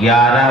11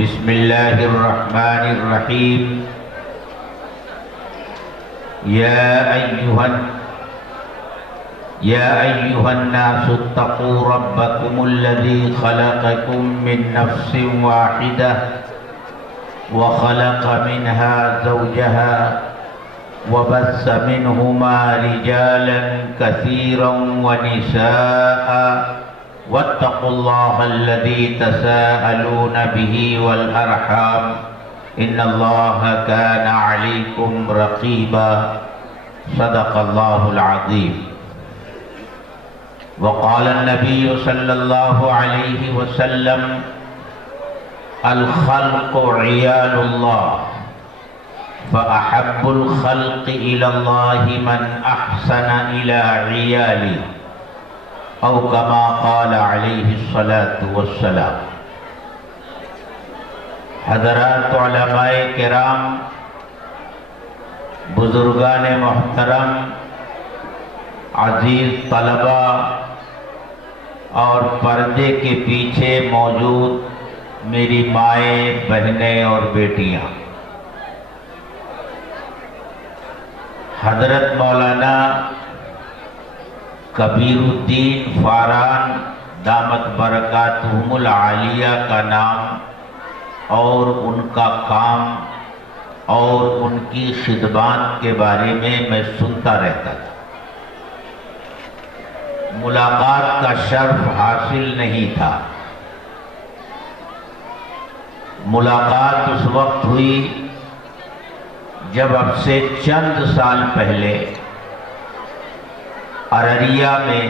بسم اللہ الرحمن الرحیم یا ایہا الناس اتقوا ربکم الذی خلقکم من نفس واحدہ وخلق منها زوجها وبث منهما رجالا كثيرا ونساء واتقوا الله الذي تساءلون به والأرحام إن الله كان عليكم رقيبا صدق الله العظيم وقال النبي صلى الله عليه وسلم الخلق عيال الله فأحب الخلق إلى الله من أحسن إلى عياله او كما قال علیہ الصلاة والسلام۔ حضرات علماء کرام، بزرگان محترم، عزیز طلبہ اور پردے کے پیچھے موجود میری مائیں، بہنیں اور بیٹیاں، حضرت مولانا کبیر الدین فاران دامت برکاتہم العالیہ کا نام اور ان کا کام اور ان کی خدمات کے بارے میں سنتا رہتا تھا۔ ملاقات کا شرف حاصل نہیں تھا۔ ملاقات اس وقت ہوئی جب اب سے چند سال پہلے ارریہ میں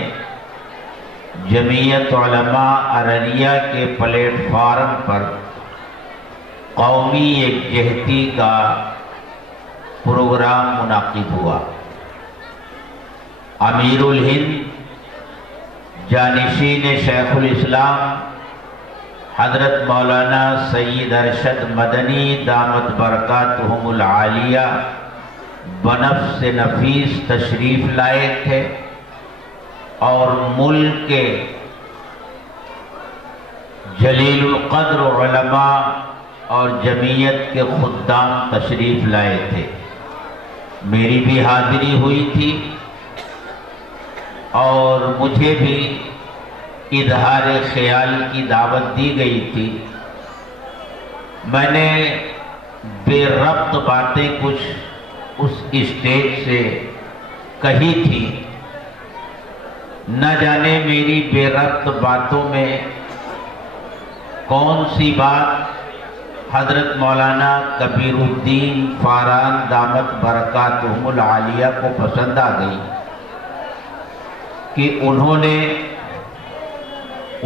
جمعیت علماء ارریہ کے پلیٹ فارم پر قومی یکجہتی کا پروگرام منعقد ہوا۔ امیر الہند جانشین شیخ الاسلام حضرت مولانا سید ارشد مدنی دامت برکاتہم العالیہ بنفس نفیس تشریف لائے تھے اور ملک کے جلیل القدر علماء اور جمعیت کے خدام تشریف لائے تھے۔ میری بھی حاضری ہوئی تھی اور مجھے بھی اظہار خیال کی دعوت دی گئی تھی۔ میں نے بے ربط باتیں کچھ اس اسٹیج سے کہی تھی۔ نہ جانے میری بے ربط باتوں میں کون سی بات حضرت مولانا کبیر الدین فاران دامت برکاتہم العالیہ کو پسند آ گئی کہ انہوں نے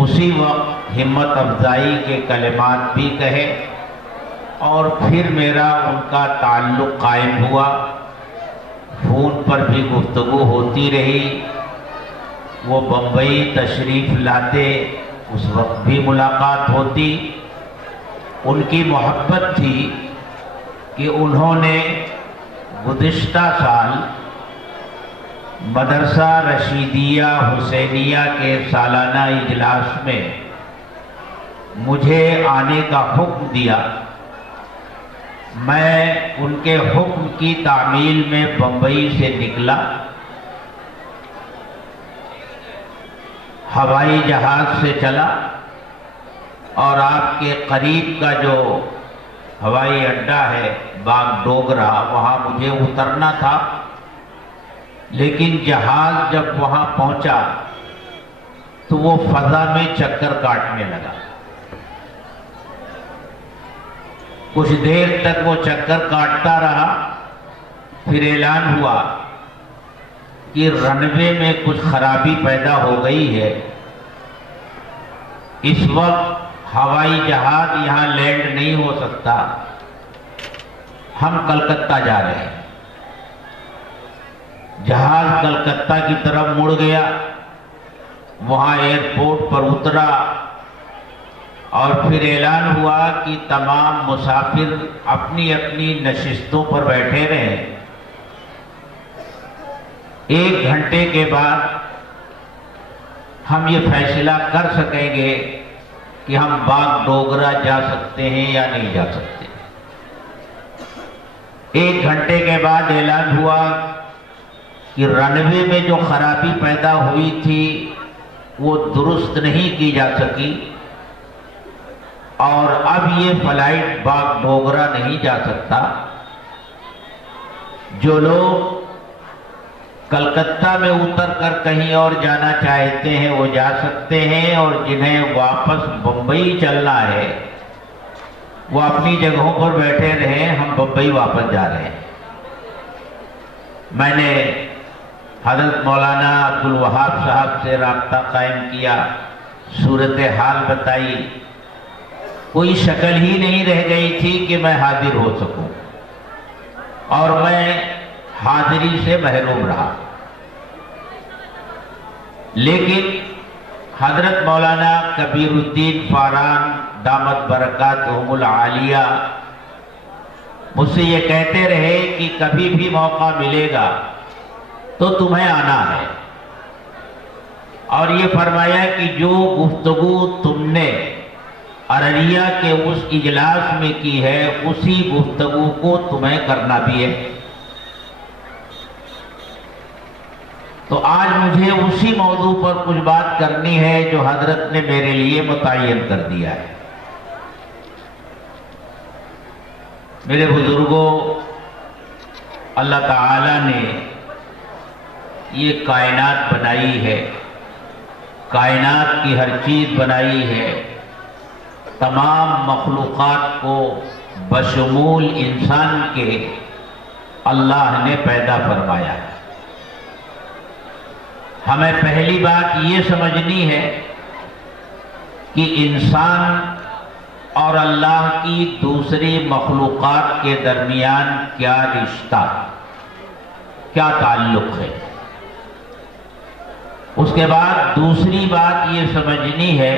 اسی وقت ہمت افزائی کے کلمات بھی کہے اور پھر میرا ان کا تعلق قائم ہوا۔ فون پر بھی گفتگو ہوتی رہی، وہ بمبئی تشریف لاتے اس وقت بھی ملاقات ہوتی۔ ان کی محبت تھی کہ انہوں نے گزشتہ سال مدرسہ رشیدیہ حسینیہ کے سالانہ اجلاس میں مجھے آنے کا حکم دیا۔ میں ان کے حکم کی تعمیل میں بمبئی سے نکلا، ہوائی جہاز سے چلا اور آپ کے قریب کا جو ہوائی اڈہ ہے باغ ڈوگرا، وہاں مجھے اترنا تھا، لیکن جہاز جب وہاں پہنچا تو وہ فضا میں چکر کاٹنے لگا۔ کچھ دیر تک وہ چکر کاٹتا رہا، پھر اعلان ہوا کہ رن وے میں کچھ خرابی پیدا ہو گئی ہے، اس وقت ہوائی جہاز یہاں لینڈ نہیں ہو سکتا، ہم کلکتہ جا رہے ہیں۔ جہاز کلکتہ کی طرف مڑ گیا، وہاں ایئرپورٹ پر اترا اور پھر اعلان ہوا کہ تمام مسافر اپنی اپنی نشستوں پر بیٹھے رہیں۔ 1 گھنٹے کے بعد ہم یہ فیصلہ کر سکیں گے کہ ہم باغ ڈوگرا جا سکتے ہیں یا نہیں جا سکتے۔ 1 گھنٹے کے بعد اعلان ہوا کہ رن وے میں جو خرابی پیدا ہوئی تھی وہ درست نہیں کی جا سکی اور اب یہ فلائٹ باغ ڈوگرا نہیں جا سکتا۔ جو لوگ کلکتہ میں اتر کر کہیں اور جانا چاہتے ہیں وہ جا سکتے ہیں، اور جنہیں واپس بمبئی چلنا ہے وہ اپنی جگہوں پر بیٹھے رہیں، ہم بمبئی واپس جا رہے ہیں۔ میں نے حضرت مولانا عبدالوہاب صاحب سے رابطہ قائم کیا، صورتحال بتائی، کوئی شکل ہی نہیں رہ گئی تھی کہ میں حاضر ہو سکوں، اور میں حاضری سے محروم رہا۔ لیکن حضرت مولانا کبیر الدین فاران دامت برکاتہم العالیہ مجھ سے یہ کہتے رہے کہ کبھی بھی موقع ملے گا تو تمہیں آنا ہے، اور یہ فرمایا کہ جو گفتگو تم نے ارریہ کے اس اجلاس میں کی ہے اسی گفتگو کو تمہیں کرنا بھی ہے۔ تو آج مجھے اسی موضوع پر کچھ بات کرنی ہے جو حضرت نے میرے لیے متعین کر دیا ہے۔ میرے بزرگوں، اللہ تعالی نے یہ کائنات بنائی ہے، کائنات کی ہر چیز بنائی ہے، تمام مخلوقات کو بشمول انسان کے اللہ نے پیدا فرمایا ہے۔ ہمیں پہلی بات یہ سمجھنی ہے کہ انسان اور اللہ کی دوسری مخلوقات کے درمیان کیا رشتہ، کیا تعلق ہے۔ اس کے بعد دوسری بات یہ سمجھنی ہے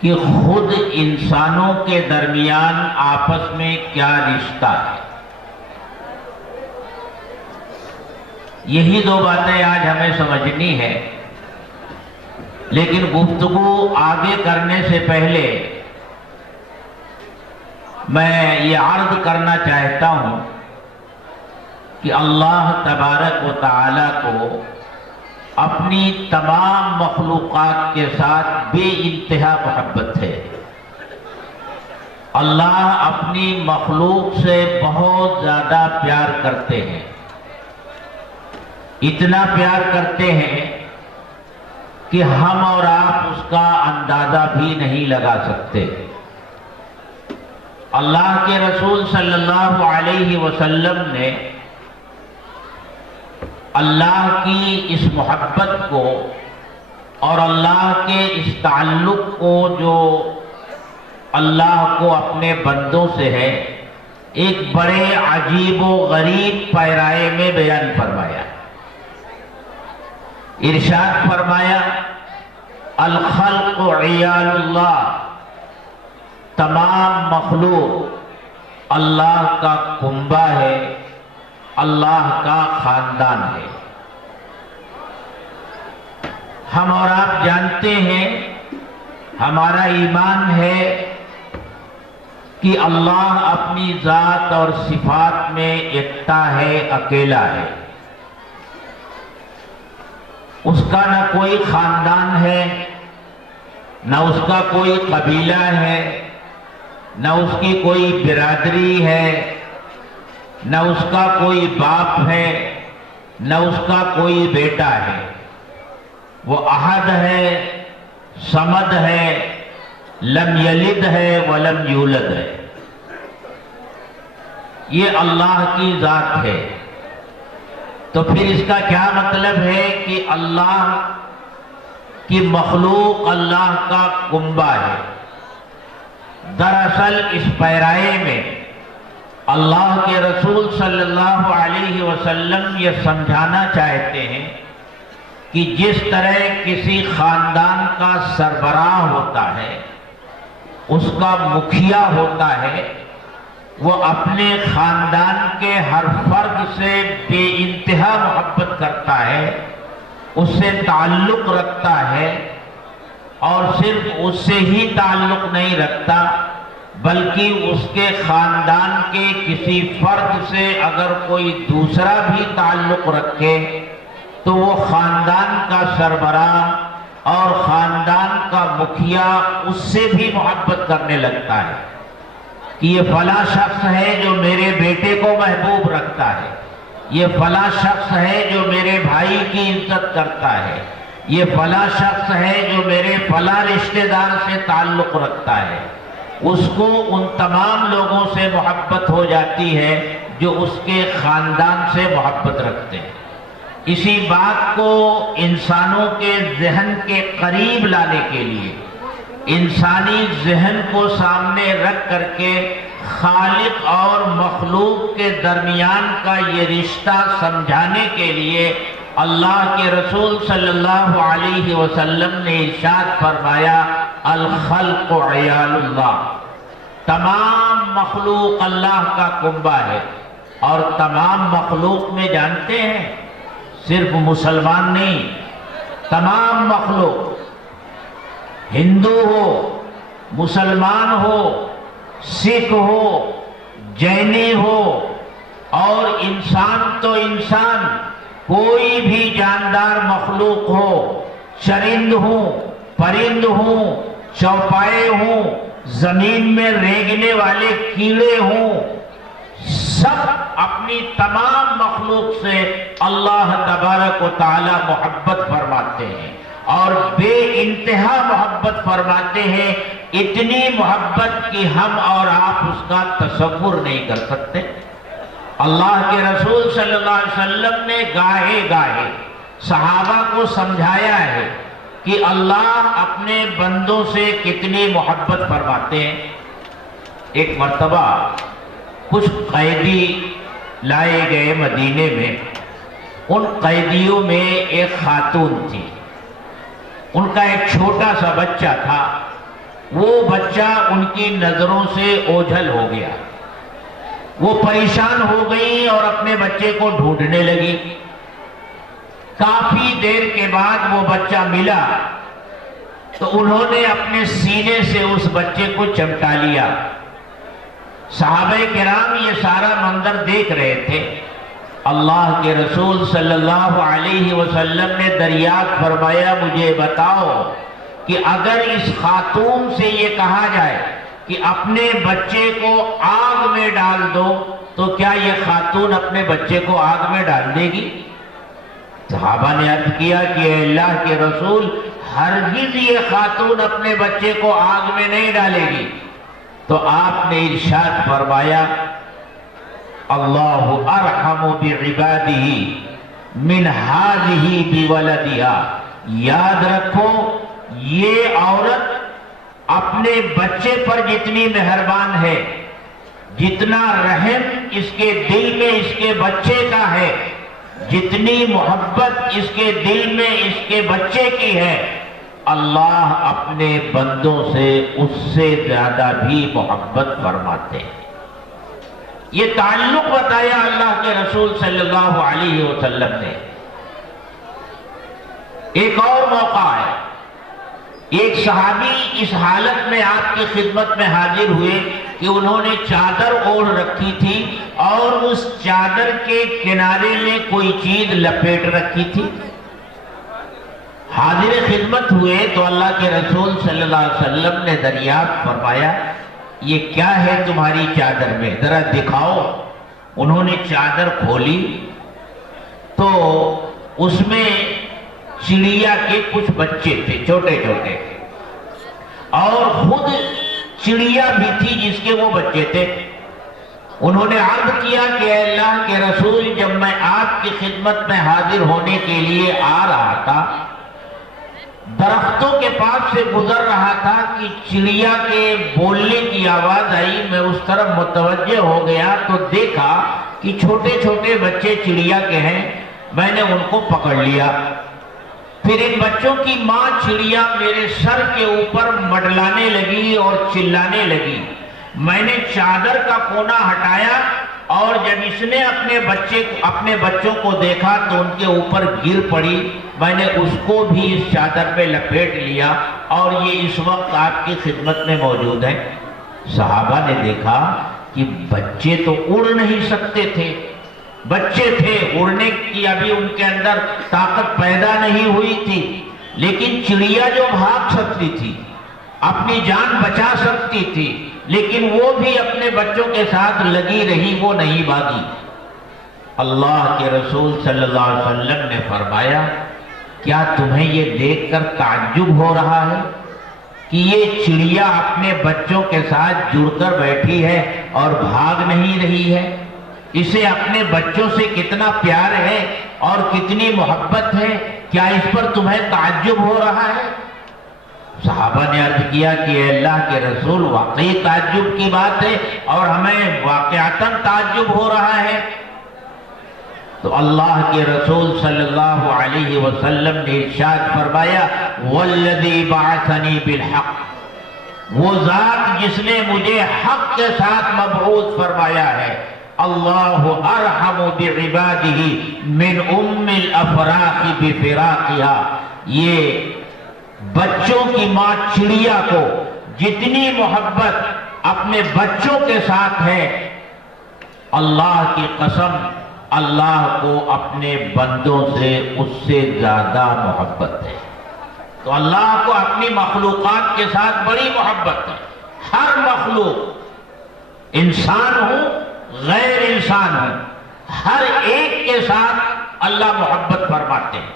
کہ خود انسانوں کے درمیان آپس میں کیا رشتہ ہے۔ یہی 2 باتیں آج ہمیں سمجھنی ہے، لیکن گفتگو آگے کرنے سے پہلے میں یہ عرض کرنا چاہتا ہوں کہ اللہ تبارک و تعالی کو اپنی تمام مخلوقات کے ساتھ بے انتہا محبت ہے۔ اللہ اپنی مخلوق سے بہت زیادہ پیار کرتے ہیں، اتنا پیار کرتے ہیں کہ ہم اور آپ اس کا اندازہ بھی نہیں لگا سکتے۔ اللہ کے رسول صلی اللہ علیہ وسلم نے اللہ کی اس محبت کو اور اللہ کے اس تعلق کو جو اللہ کو اپنے بندوں سے ہے ایک بڑے عجیب و غریب پیرائے میں بیان فرمایا۔ ارشاد فرمایا، الخلق عیال اللہ، تمام مخلوق اللہ کا کنبہ ہے، اللہ کا خاندان ہے۔ ہم اور آپ جانتے ہیں، ہمارا ایمان ہے کہ اللہ اپنی ذات اور صفات میں یکتا ہے، اکیلا ہے۔ اس کا نہ کوئی خاندان ہے، نہ اس کا کوئی قبیلہ ہے، نہ اس کی کوئی برادری ہے، نہ اس کا کوئی باپ ہے، نہ اس کا کوئی بیٹا ہے۔ وہ احد ہے، صمد ہے، لم یلد ہے ولم یولد ہے۔ یہ اللہ کی ذات ہے۔ تو پھر اس کا کیا مطلب ہے کہ اللہ کی مخلوق اللہ کا کنبہ ہے۔ دراصل اس پیرائے میں اللہ کے رسول صلی اللہ علیہ وسلم یہ سمجھانا چاہتے ہیں کہ جس طرح کسی خاندان کا سربراہ ہوتا ہے، اس کا مکھیا ہوتا ہے، وہ اپنے خاندان کے ہر فرد سے بے انتہا محبت کرتا ہے، اس سے تعلق رکھتا ہے، اور صرف اس سے ہی تعلق نہیں رکھتا بلکہ اس کے خاندان کے کسی فرد سے اگر کوئی دوسرا بھی تعلق رکھے تو وہ خاندان کا سربراہ اور خاندان کا مکھیا اس سے بھی محبت کرنے لگتا ہے کہ یہ فلاں شخص ہے جو میرے بیٹے کو محبوب رکھتا ہے، یہ فلاں شخص ہے جو میرے بھائی کی عزت کرتا ہے، یہ فلاں شخص ہے جو میرے فلاں رشتہ دار سے تعلق رکھتا ہے، اس کو ان تمام لوگوں سے محبت ہو جاتی ہے جو اس کے خاندان سے محبت رکھتے ہیں۔ اسی بات کو انسانوں کے ذہن کے قریب لانے کے لیے، انسانی ذہن کو سامنے رکھ کر کے خالق اور مخلوق کے درمیان کا یہ رشتہ سمجھانے کے لیے اللہ کے رسول صلی اللہ علیہ وسلم نے ارشاد فرمایا الخلق عیال اللہ، تمام مخلوق اللہ کا کنبہ ہے۔ اور تمام مخلوق میں جانتے ہیں صرف مسلمان نہیں، تمام مخلوق، ہندو ہو، مسلمان ہو، سکھ ہو، جینی ہو، اور انسان تو انسان، کوئی بھی جاندار مخلوق ہو، چرند ہوں، پرند ہوں، چوپائے ہوں، زمین میں ریگنے والے کیڑے ہوں، سب اپنی تمام مخلوق سے اللہ تبارک و تعالی محبت فرماتے ہیں اور بے انتہا محبت فرماتے ہیں، اتنی محبت کہ ہم اور آپ اس کا تصور نہیں کر سکتے۔ اللہ کے رسول صلی اللہ علیہ وسلم نے گاہے گاہے صحابہ کو سمجھایا ہے کہ اللہ اپنے بندوں سے کتنی محبت فرماتے ہیں۔ ایک مرتبہ کچھ قیدی لائے گئے مدینے میں، ان قیدیوں میں ایک خاتون تھی، ان کا ایک چھوٹا سا بچہ تھا، وہ بچہ ان کی نظروں سے اوجھل ہو گیا، وہ پریشان ہو گئی اور اپنے بچے کو ڈھونڈنے لگی۔ کافی دیر کے بعد وہ بچہ ملا تو انہوں نے اپنے سینے سے اس بچے کو چمٹا لیا۔ صحابہ کرام یہ سارا منظر دیکھ رہے تھے۔ اللہ کے رسول صلی اللہ علیہ وسلم نے دریافت فرمایا مجھے بتاؤ کہ اگر اس خاتون سے یہ کہا جائے کہ اپنے بچے کو آگ میں ڈال دو تو کیا یہ خاتون اپنے بچے کو آگ میں ڈال دے گی؟ صحابہ نے عرض کیا کہ اے اللہ کے رسول، ہرگز یہ خاتون اپنے بچے کو آگ میں نہیں ڈالے گی۔ تو آپ نے ارشاد فرمایا اللہ ارحم بعبادہ من ہذہ بولدہا، یاد رکھو یہ عورت اپنے بچے پر جتنی مہربان ہے، جتنا رحم اس کے دل میں اس کے بچے کا ہے، جتنی محبت اس کے دل میں اس کے بچے کی ہے، اللہ اپنے بندوں سے اس سے زیادہ بھی محبت فرماتے ہیں۔ یہ تعلق بتایا اللہ کے رسول صلی اللہ علیہ وسلم نے۔ ایک اور موقع ہے، ایک صحابی اس حالت میں آپ کی خدمت میں حاضر ہوئے کہ انہوں نے چادر اوڑھ رکھی تھی اور اس چادر کے کنارے میں کوئی چیز لپیٹ رکھی تھی۔ حاضر خدمت ہوئے تو اللہ کے رسول صلی اللہ علیہ وسلم نے دریافت فرمایا یہ کیا ہے تمہاری چادر میں، ذرا دکھاؤ۔ انہوں نے چادر کھولی تو اس میں چڑیا کے کچھ بچے تھے چھوٹے چھوٹے، اور خود چڑیا بھی تھی جس کے وہ بچے تھے۔ انہوں نے عرض کیا کہ اے اللہ کے رسول، جب میں آپ کی خدمت میں حاضر ہونے کے لیے آ رہا تھا، درختوں کے پاس سے گزر رہا تھا کہ چڑیا کے بولنے کی آواز آئی، میں اس طرف متوجہ ہو گیا تو دیکھا کہ چھوٹے چھوٹے بچے چڑیا کے ہیں، میں نے ان کو پکڑ لیا۔ پھر ان بچوں کی ماں چڑیا میرے سر کے اوپر مڈلانے لگی اور چلانے لگی۔ میں نے چادر کا کونا ہٹایا اور جب اس نے اپنے بچوں کو دیکھا تو ان کے اوپر گر پڑی میں نے اس کو بھی اس چادر پہ لپیٹ لیا اور یہ اس وقت آپ کی خدمت میں موجود ہے۔ صحابہ نے دیکھا کہ بچے تو اڑ نہیں سکتے تھے، بچے تھے، اڑنے کی ابھی ان کے اندر طاقت پیدا نہیں ہوئی تھی، لیکن چڑیا جو بھاگ سکتی تھی، اپنی جان بچا سکتی تھی، لیکن وہ بھی اپنے بچوں کے ساتھ لگی رہی، وہ نہیں بھاگی۔ اللہ کے رسول صلی اللہ علیہ وسلم نے فرمایا کیا تمہیں یہ دیکھ کر تعجب ہو رہا ہے کہ یہ چڑیا اپنے بچوں کے ساتھ جڑ کر بیٹھی ہے اور بھاگ نہیں رہی ہے؟ اسے اپنے بچوں سے کتنا پیار ہے اور کتنی محبت ہے، کیا اس پر تمہیں تعجب ہو رہا ہے؟ صحابہ نے عرض کیا کہ اے اللہ کے رسول واقعی تعجب کی بات ہے اور ہمیں واقعتاً تعجب ہو رہا ہے۔ تو اللہ کے رسول صلی اللہ علیہ وسلم نے ارشاد فرمایا والذی بعثنی بالحق، وہ ذات جس نے مجھے حق کے ساتھ مبعوث فرمایا ہے، اللہ ارحم بعبادہ من ام الافراق بفراقها، یہ بچوں کی ماں چڑیا کو جتنی محبت اپنے بچوں کے ساتھ ہے، اللہ کی قسم اللہ کو اپنے بندوں سے اس سے زیادہ محبت ہے۔ تو اللہ کو اپنی مخلوقات کے ساتھ بڑی محبت ہے۔ ہر مخلوق، انسان ہو غیر انسان ہو، ہر ایک کے ساتھ اللہ محبت فرماتے ہیں۔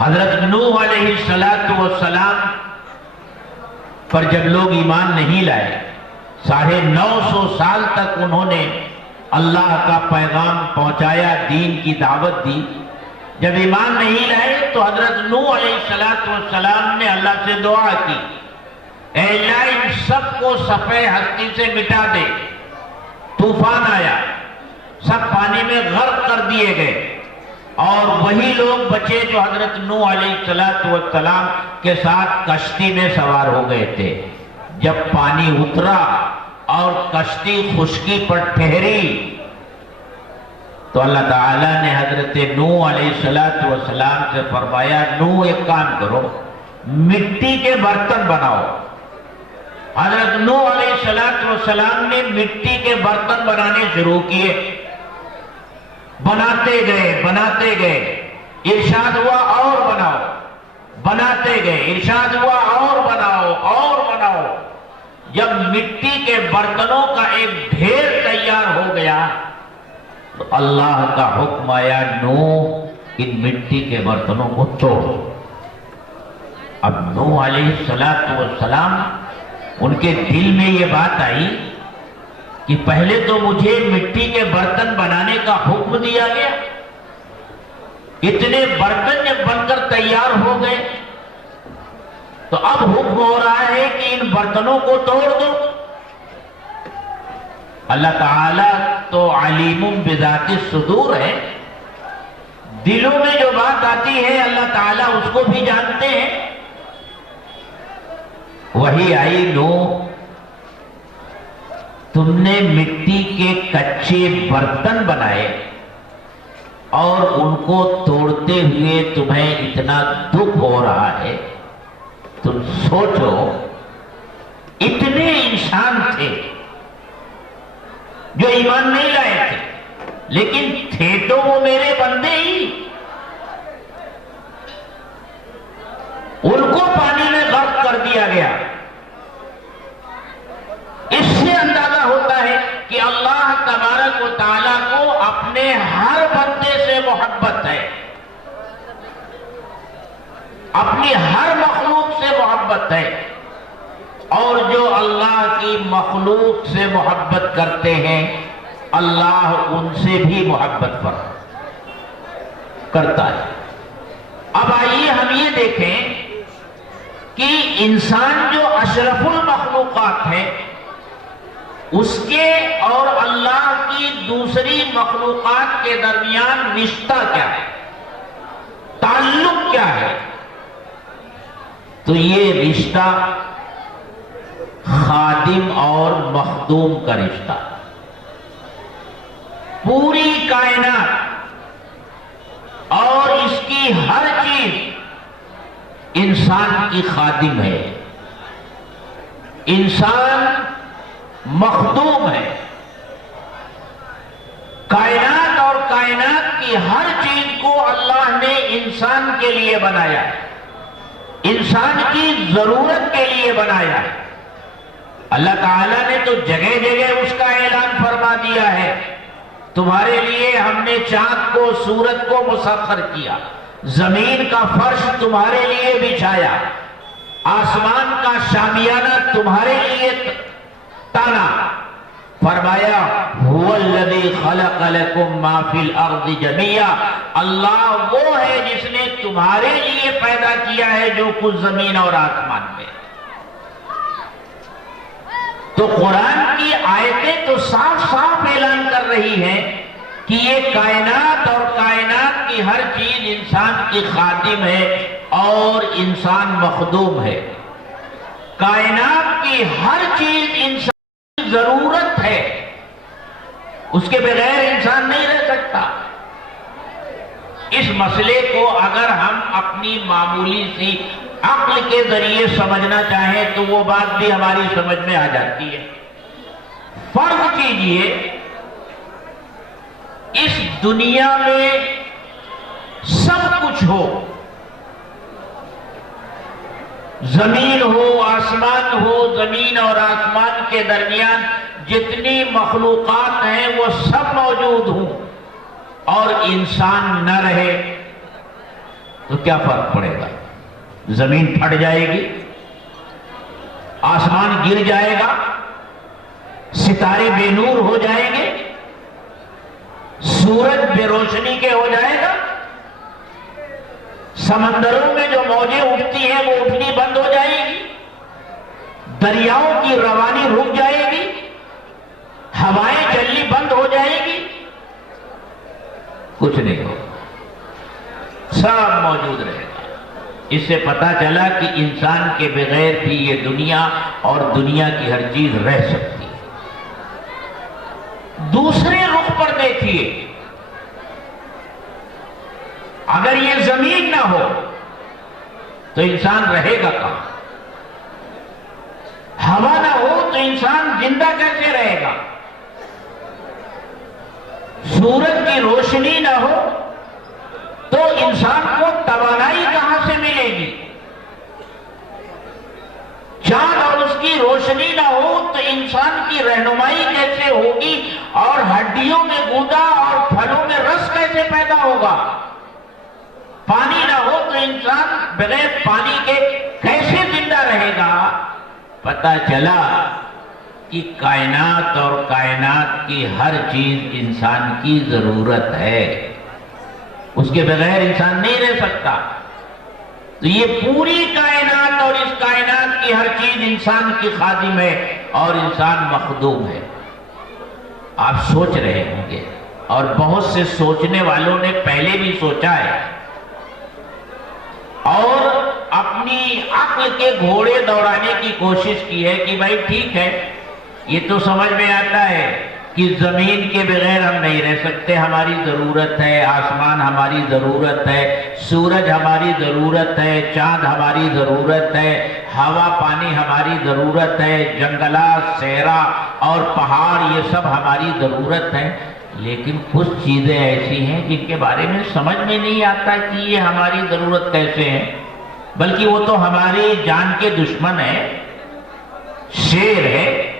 حضرت نوح علیہ السلام پر جب لوگ ایمان نہیں لائے، 950 سال تک انہوں نے اللہ کا پیغام پہنچایا، دین کی دعوت دی۔ جب ایمان نہیں لائے تو حضرت نوح علیہ السلام نے اللہ سے دعا کی، اے اللہ ان سب کو صفحہ ہستی سے مٹا دے۔ طوفان آیا، سب پانی میں غرق کر دیے گئے اور وہی لوگ بچے جو حضرت نوح علیہ السلام کے ساتھ کشتی میں سوار ہو گئے تھے۔ جب پانی اترا اور کشتی خشکی پر ٹھہری تو اللہ تعالیٰ نے حضرت نوح علیہ السلام سے فرمایا نوح ایک کام کرو، مٹی کے برتن بناؤ۔ حضرت نوح علیہ السلام نے مٹی کے برتن بنانے شروع کیے، بناتے گئے، ارشاد ہوا اور بناؤ، بناتے گئے، ارشاد ہوا اور بناؤ۔ جب مٹی کے برتنوں کا ایک ڈھیر تیار ہو گیا تو اللہ کا حکم آیا نوح ان مٹی کے برتنوں کو توڑ۔ اب نوح علیہ السلام ان کے دل میں یہ بات آئی کہ پہلے تو مجھے مٹی کے برتن بنانے کا حکم دیا گیا، اتنے برتن جب بن کر تیار ہو گئے تو اب حکم ہو رہا ہے کہ ان برتنوں کو توڑ دو۔ اللہ تعالیٰ تو علیم بذات الصدور ہے، دلوں میں جو بات آتی ہے اللہ تعالیٰ اس کو بھی جانتے ہیں۔ وہی آئی نوح تم نے مٹی کے کچے برتن بنائے اور ان کو توڑتے ہوئے تمہیں اتنا دکھ ہو رہا ہے، تم سوچو اتنے انسان تھے جو ایمان نہیں لائے تھے، لیکن تھے تو وہ میرے بندے ہی، ان کو پانی میں غرق کر دیا گیا۔ اس سے اندازہ ہوتا ہے کہ اللہ تبارک و تعالیٰ کو اپنے ہر بندے سے محبت ہے، اپنی ہر مخلوق سے محبت ہے، اور جو اللہ کی مخلوق سے محبت کرتے ہیں اللہ ان سے بھی محبت کرتا ہے۔ اب آئیے ہم یہ دیکھیں کہ انسان جو اشرف المخلوقات ہے اس کے اور اللہ کی دوسری مخلوقات کے درمیان رشتہ کیا ہے، تعلق کیا ہے؟ تو یہ رشتہ خادم اور مخدوم کا رشتہ۔ پوری کائنات اور اس کی ہر چیز انسان کی خادم ہے، انسان مخدوم ہے۔ کائنات اور کائنات کی ہر چیز کو اللہ نے انسان کے لیے بنایا ہے، انسان کی ضرورت کے لیے بنایا ہے۔ اللہ تعالیٰ نے تو جگہ جگہ اس کا اعلان فرما دیا ہے، تمہارے لیے ہم نے چاند کو سورج کو مسخر کیا، زمین کا فرش تمہارے لیے بچھایا، آسمان کا شامیانہ تمہارے لیے تانا۔ فرمایا هو الذی خلق لکم ما فی الارض جميعا، اللہ وہ ہے جس نے تمہارے لیے پیدا کیا ہے جو کچھ زمین اور آسمان میں۔ تو قرآن کی آیتیں تو صاف صاف اعلان کر رہی ہیں کہ یہ کائنات اور کائنات کی ہر چیز انسان کی خادم ہے اور انسان مخدوم ہے۔ کائنات کی ہر چیز انسان کی ضرورت ہے، اس کے بغیر انسان نہیں رہ سکتا۔ اس مسئلے کو اگر ہم اپنی معمولی سی عقل کے ذریعے سمجھنا چاہیں تو وہ بات بھی ہماری سمجھ میں آ جاتی ہے۔ فرض کیجئے اس دنیا میں سب کچھ ہو، زمین ہو، آسمان ہو، زمین اور آسمان کے درمیان جتنی مخلوقات ہیں وہ سب موجود ہوں اور انسان نہ رہے تو کیا فرق پڑے گا؟ زمین پھٹ جائے گی، آسمان گر جائے گا، ستارے بے نور ہو جائیں گے، سورج بے روشنی کے ہو جائے گا، سمندروں میں جو موجیں اٹھتی ہیں وہ اٹھنی بند ہو جائے گی، دریاؤں کی روانی رک جائے گی، ہوائیں چلنی بند ہو جائے گی، کچھ نہیں ہوگا، سب موجود رہے گا۔ اس سے پتا چلا کہ انسان کے بغیر بھی یہ دنیا اور دنیا کی ہر چیز رہ سکتی ہے۔ دوسرے رخ پر دیکھیے، اگر یہ زمین نہ ہو تو انسان رہے گا کہاں؟ ہوا نہ ہو تو انسان زندہ کیسے رہے گا؟ سورج کی روشنی نہ ہو تو انسان کو توانائی کہاں سے ملے گی؟ چاند اور اس کی روشنی نہ ہو تو انسان کی رہنمائی کیسے ہوگی اور ہڈیوں میں گودا اور پھلوں میں رس کیسے پیدا ہوگا؟ پانی نہ ہو تو انسان بغیر پانی کے کیسے زندہ رہے گا؟ پتہ چلا کہ کائنات اور کائنات کی ہر چیز انسان کی ضرورت ہے، اس کے بغیر انسان نہیں رہ سکتا۔ تو یہ پوری کائنات اور اس کائنات کی ہر چیز انسان کی خادم ہے اور انسان مخدوم ہے۔ آپ سوچ رہے ہوں گے اور بہت سے سوچنے والوں نے پہلے بھی سوچا ہے اور اپنی عقل کے گھوڑے دوڑانے کی کوشش کی ہے کہ بھائی ٹھیک ہے، یہ تو سمجھ میں آتا ہے کہ زمین کے بغیر ہم نہیں رہ سکتے، ہماری ضرورت ہے، آسمان ہماری ضرورت ہے، سورج ہماری ضرورت ہے، چاند ہماری ضرورت ہے، ہوا پانی ہماری ضرورت ہے، جنگلات، صحرا اور پہاڑ یہ سب ہماری ضرورت ہے۔ لیکن کچھ چیزیں ایسی ہیں جن کے بارے میں سمجھ میں نہیں آتا کہ یہ ہماری ضرورت کیسے ہے، بلکہ وہ تو ہماری جان کے دشمن ہے۔ شیر ہے،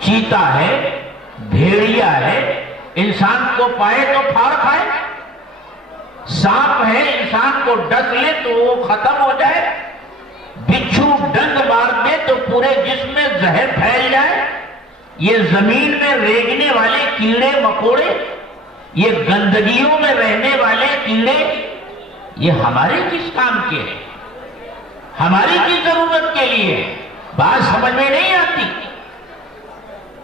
چیتا ہے، بھیڑیا ہے، انسان کو پائے تو پھاڑ کھائے، سانپ ہے انسان کو ڈس لے تو وہ ختم ہو جائے، بچھو ڈنگ مار دے تو پورے جسم میں زہر پھیل جائے۔ یہ زمین میں ریگنے والے کیڑے مکوڑے، یہ گندگیوں میں رہنے والے کیڑے، یہ ہمارے کس کام کے ہیں؟ ہماری کس ضرورت کے لیے؟ بات سمجھ میں نہیں آتی۔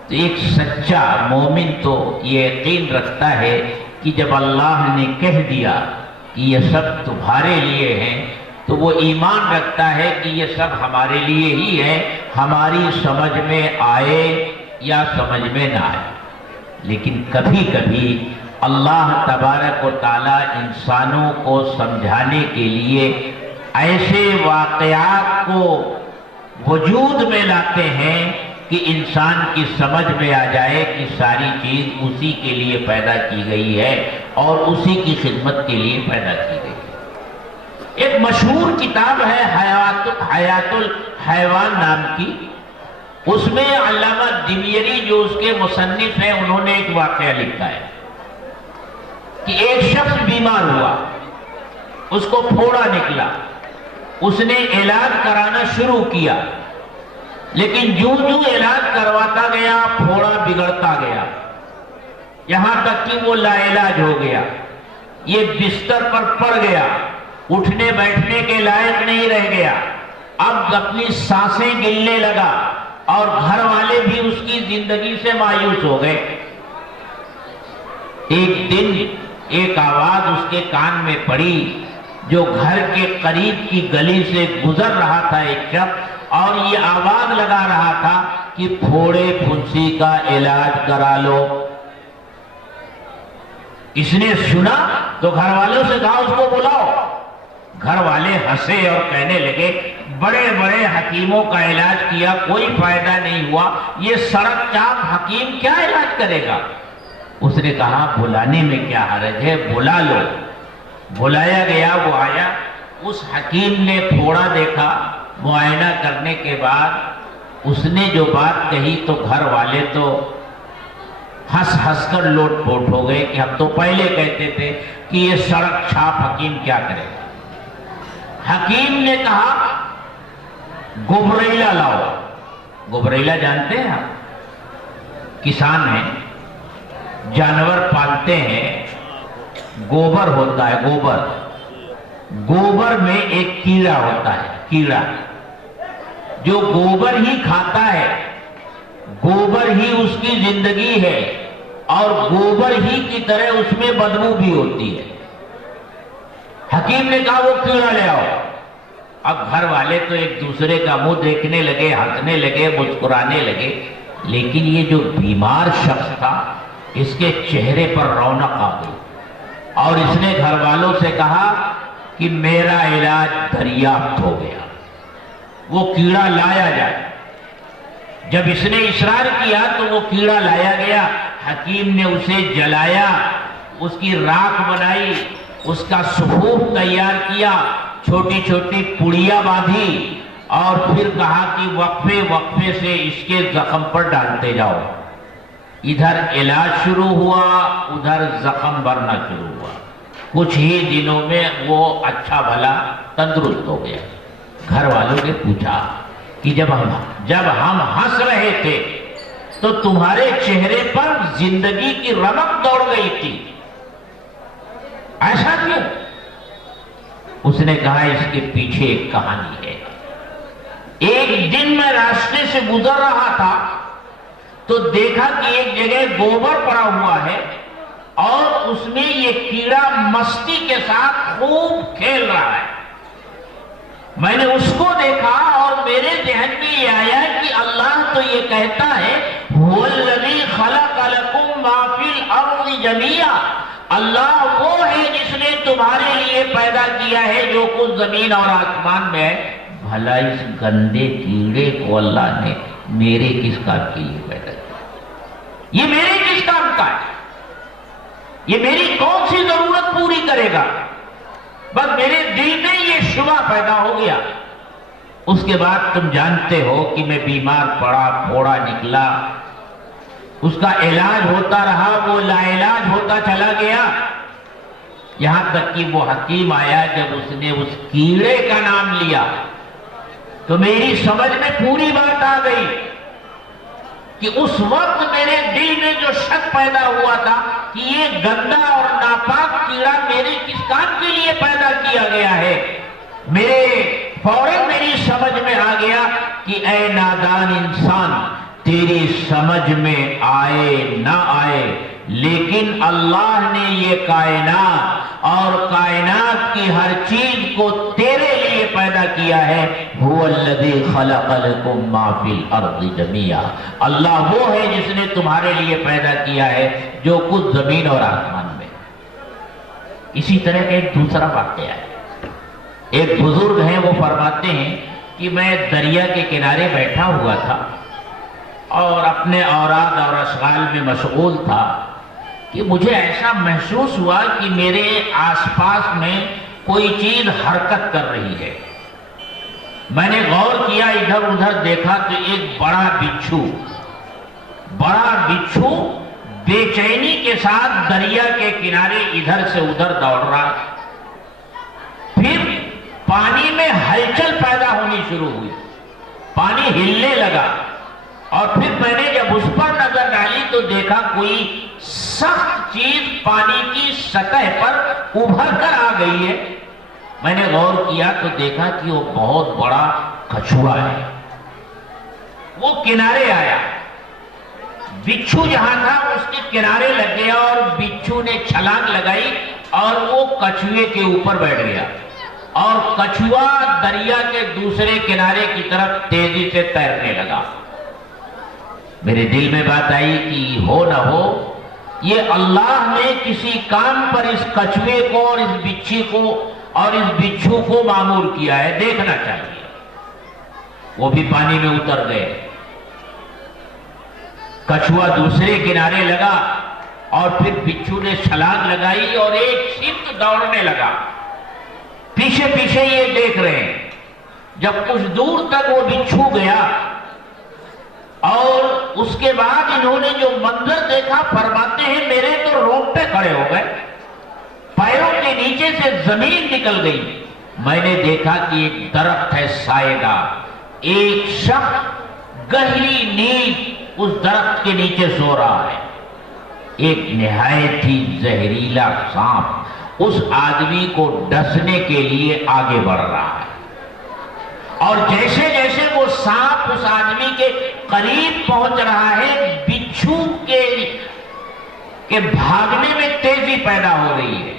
تو ایک سچا مومن تو یہ یقین رکھتا ہے کہ جب اللہ نے کہہ دیا کہ یہ سب تمہارے لیے ہیں تو وہ ایمان رکھتا ہے کہ یہ سب ہمارے لیے ہی ہے، ہماری سمجھ میں آئے یا سمجھ میں نہ آئے۔ لیکن کبھی کبھی اللہ تبارک و تعالی انسانوں کو سمجھانے کے لیے ایسے واقعات کو وجود میں لاتے ہیں کہ انسان کی سمجھ میں آ جائے کہ ساری چیز اسی کے لیے پیدا کی گئی ہے اور اسی کی خدمت کے لیے پیدا کی گئی ہے۔ ایک مشہور کتاب ہے حیات الحیوان نام کی، اس میں علامہ دمیری جو اس کے مصنف ہیں انہوں نے ایک واقعہ لکھا ہے کہ ایک شخص بیمار ہوا، اس کو پھوڑا نکلا، اس نے علاج کرانا شروع کیا، لیکن جو علاج کرواتا گیا پھوڑا بگڑتا گیا، یہاں تک کہ وہ لا علاج ہو گیا، یہ بستر پر پڑ گیا، اٹھنے بیٹھنے کے لائق نہیں رہ گیا، اب اپنی سانسیں گلنے لگا اور گھر والے بھی اس کی زندگی سے مایوس ہو گئے۔ ایک دن ایک آواز اس کے کان میں پڑی، جو گھر کے قریب کی گلی سے گزر رہا تھا ایک شخص، اور یہ آواز لگا رہا تھا کہ پھوڑے پھنسی کا علاج کرا لو۔ اس نے سنا تو گھر والوں سے کہا اس کو بلاؤ۔ گھر والے ہنسے اور کہنے لگے بڑے بڑے حکیموں کا علاج کیا کوئی فائدہ نہیں ہوا، یہ سڑک چاپ حکیم کیا علاج کرے گا؟ اس نے کہا بلانے میں کیا حرج ہے، بلا لو۔ بلایا گیا، وہ آیا، اس حکیم نے پھوڑا دیکھا، معائنہ کرنے کے بعد اس نے جو بات کہی تو گھر والے تو ہنس ہنس کر لوٹ پوٹ ہو گئے کہ ہم تو پہلے کہتے تھے کہ یہ سڑک چھاپ حکیم کیا کرے گا۔ حکیم نے کہا گوبریلا لاؤ۔ گوبریلا جانتے ہیں آپ؟ کسان ہیں، جانور پالتے ہیں، گوبر ہوتا ہے، گوبر میں ایک کیڑا ہوتا ہے، کیڑا جو گوبر ہی کھاتا ہے، گوبر ہی اس کی زندگی ہے اور گوبر ہی کی طرح اس میں بدبو بھی ہوتی ہے۔ حکیم نے کہا وہ کیڑا لے آؤ۔ اب گھر والے تو ایک دوسرے کا منہ دیکھنے لگے، ہنسنے لگے، مسکرانے لگے، لیکن یہ جو بیمار شخص تھا اس کے چہرے پر رونق آ گئی اور اس نے گھر والوں سے کہا کہ میرا علاج دریافت ہو گیا، وہ کیڑا لایا جائے۔ جب اس نے اصرار کیا تو وہ کیڑا لایا گیا، حکیم نے اسے جلایا، اس کی راکھ بنائی، اس کا صفوف تیار کیا، چھوٹی چھوٹی پڑیاں باندھی اور پھر کہا کہ وقفے وقفے سے اس کے زخم پر ڈالتے جاؤ۔ ادھر علاج شروع ہوا، ادھر زخم بھرنا شروع ہوا، کچھ ہی دنوں میں وہ اچھا بھلا تندرست ہو گیا۔ گھر والوں نے پوچھا کہ جب ہم ہنس رہے تھے تو تمہارے چہرے پر زندگی کی رونق دوڑ گئی تھی، ایسا کیوں؟ اس نے کہا اس کے پیچھے ایک کہانی ہے۔ ایک دن میں راستے سے گزر رہا تھا تو دیکھا کہ ایک جگہ گوبر پڑا ہوا ہے اور اس میں یہ کیڑا مستی کے ساتھ خوب کھیل رہا ہے۔ میں نے اس کو دیکھا اور میرے ذہن میں یہ آیا کہ اللہ تو یہ کہتا ہے هُوَ الَّذِي خَلَقَ لَكُم مَّا فِي الْأَرْضِ جَمِيعًا، اللہ وہ ہے جس نے تمہارے لیے پیدا کیا ہے جو کچھ زمین اور آسمان میں ہے۔ بھلا اس گندے کیڑے کو اللہ نے میرے کس کام کے لیے پیدا کیا؟ یہ میرے کس کام کا ہے؟ یہ میری کون سی ضرورت پوری کرے گا؟ بس میرے دل میں یہ شبہ پیدا ہو گیا۔ اس کے بعد تم جانتے ہو کہ میں بیمار پڑا، پھوڑا نکلا، اس کا علاج ہوتا رہا، وہ لا علاج ہوتا چلا گیا، یہاں تک کہ وہ حکیم آیا، جب اس نے اس کیڑے کا نام لیا تو میری سمجھ میں پوری بات آ گئی کہ اس وقت میرے دل میں جو شک پیدا ہوا تھا کہ یہ گندا اور ناپاک کیڑا میرے کس کام کے لیے پیدا کیا گیا ہے، فوراً میری سمجھ میں آ گیا کہ اے نادان انسان، تیری سمجھ میں آئے نہ آئے لیکن اللہ نے یہ کائنات اور کائنات کی ہر چیز کو تیرے لیے پیدا کیا ہے۔ هُوَ الَّذِي خَلَقَ لَكُم مَّا فِي الْأَرْضِ جَمِيعًا، اللہ وہ ہے جس نے تمہارے لیے پیدا کیا ہے جو کچھ زمین اور آسمان میں۔ اسی طرح کا ایک دوسرا واقعہ ہے. ایک بزرگ ہیں، وہ فرماتے ہیں کہ میں دریا کے کنارے بیٹھا ہوا تھا اور اپنے اوراد اور اشغال میں مشغول تھا کہ مجھے ایسا محسوس ہوا کہ میرے آس پاس میں کوئی چیز حرکت کر رہی ہے. میں نے غور کیا، ادھر ادھر دیکھا تو ایک بڑا بچھو بے چینی کے ساتھ دریا کے کنارے ادھر سے ادھر دوڑ رہا. پھر پانی میں ہلچل پیدا ہونی شروع ہوئی، پانی ہلنے لگا، اور پھر میں نے جب اس پر نظر ڈالی تو دیکھا کوئی سخت چیز پانی کی سطح پر ابھر کر آ گئی ہے. میں نے غور کیا تو دیکھا کہ وہ بہت بڑا کچھوا ہے. وہ کنارے آیا، بچھو جہاں تھا اس کے کنارے لگ گیا اور بچھو نے چھلانگ لگائی اور وہ کچھوے کے اوپر بیٹھ گیا، اور کچھوا دریا کے دوسرے کنارے کی طرف تیزی سے تیرنے لگا. میرے دل میں بات آئی کہ ہو نہ ہو یہ اللہ نے کسی کام پر اس کچھوے کو اور اس بچھی کو اور اس بچھو کو معمور کیا ہے، دیکھنا چاہیے. وہ بھی پانی میں اتر گئے. کچھوا دوسرے کنارے لگا اور پھر بچھو نے چھلانگ لگائی اور ایک سمت دوڑنے لگا. پیچھے پیچھے یہ دیکھ رہے ہیں. جب کچھ دور تک وہ بچھو گیا اور اس کے بعد انہوں نے جو منظر دیکھا، فرماتے ہیں میرے تو رونگٹے کھڑے ہو گئے، پیروں کے نیچے سے زمین نکل گئی. میں نے دیکھا کہ ایک درخت ہے سائے دار، ایک شخص گہری نیند اس درخت کے نیچے سو رہا ہے. ایک نہایت ہی زہریلا سانپ اس آدمی کو ڈسنے کے لیے آگے بڑھ رہا ہے، اور جیسے جیسے وہ سانپ اس آدمی کے قریب پہنچ رہا ہے، بچھو کے بھاگنے میں تیزی پیدا ہو رہی ہے،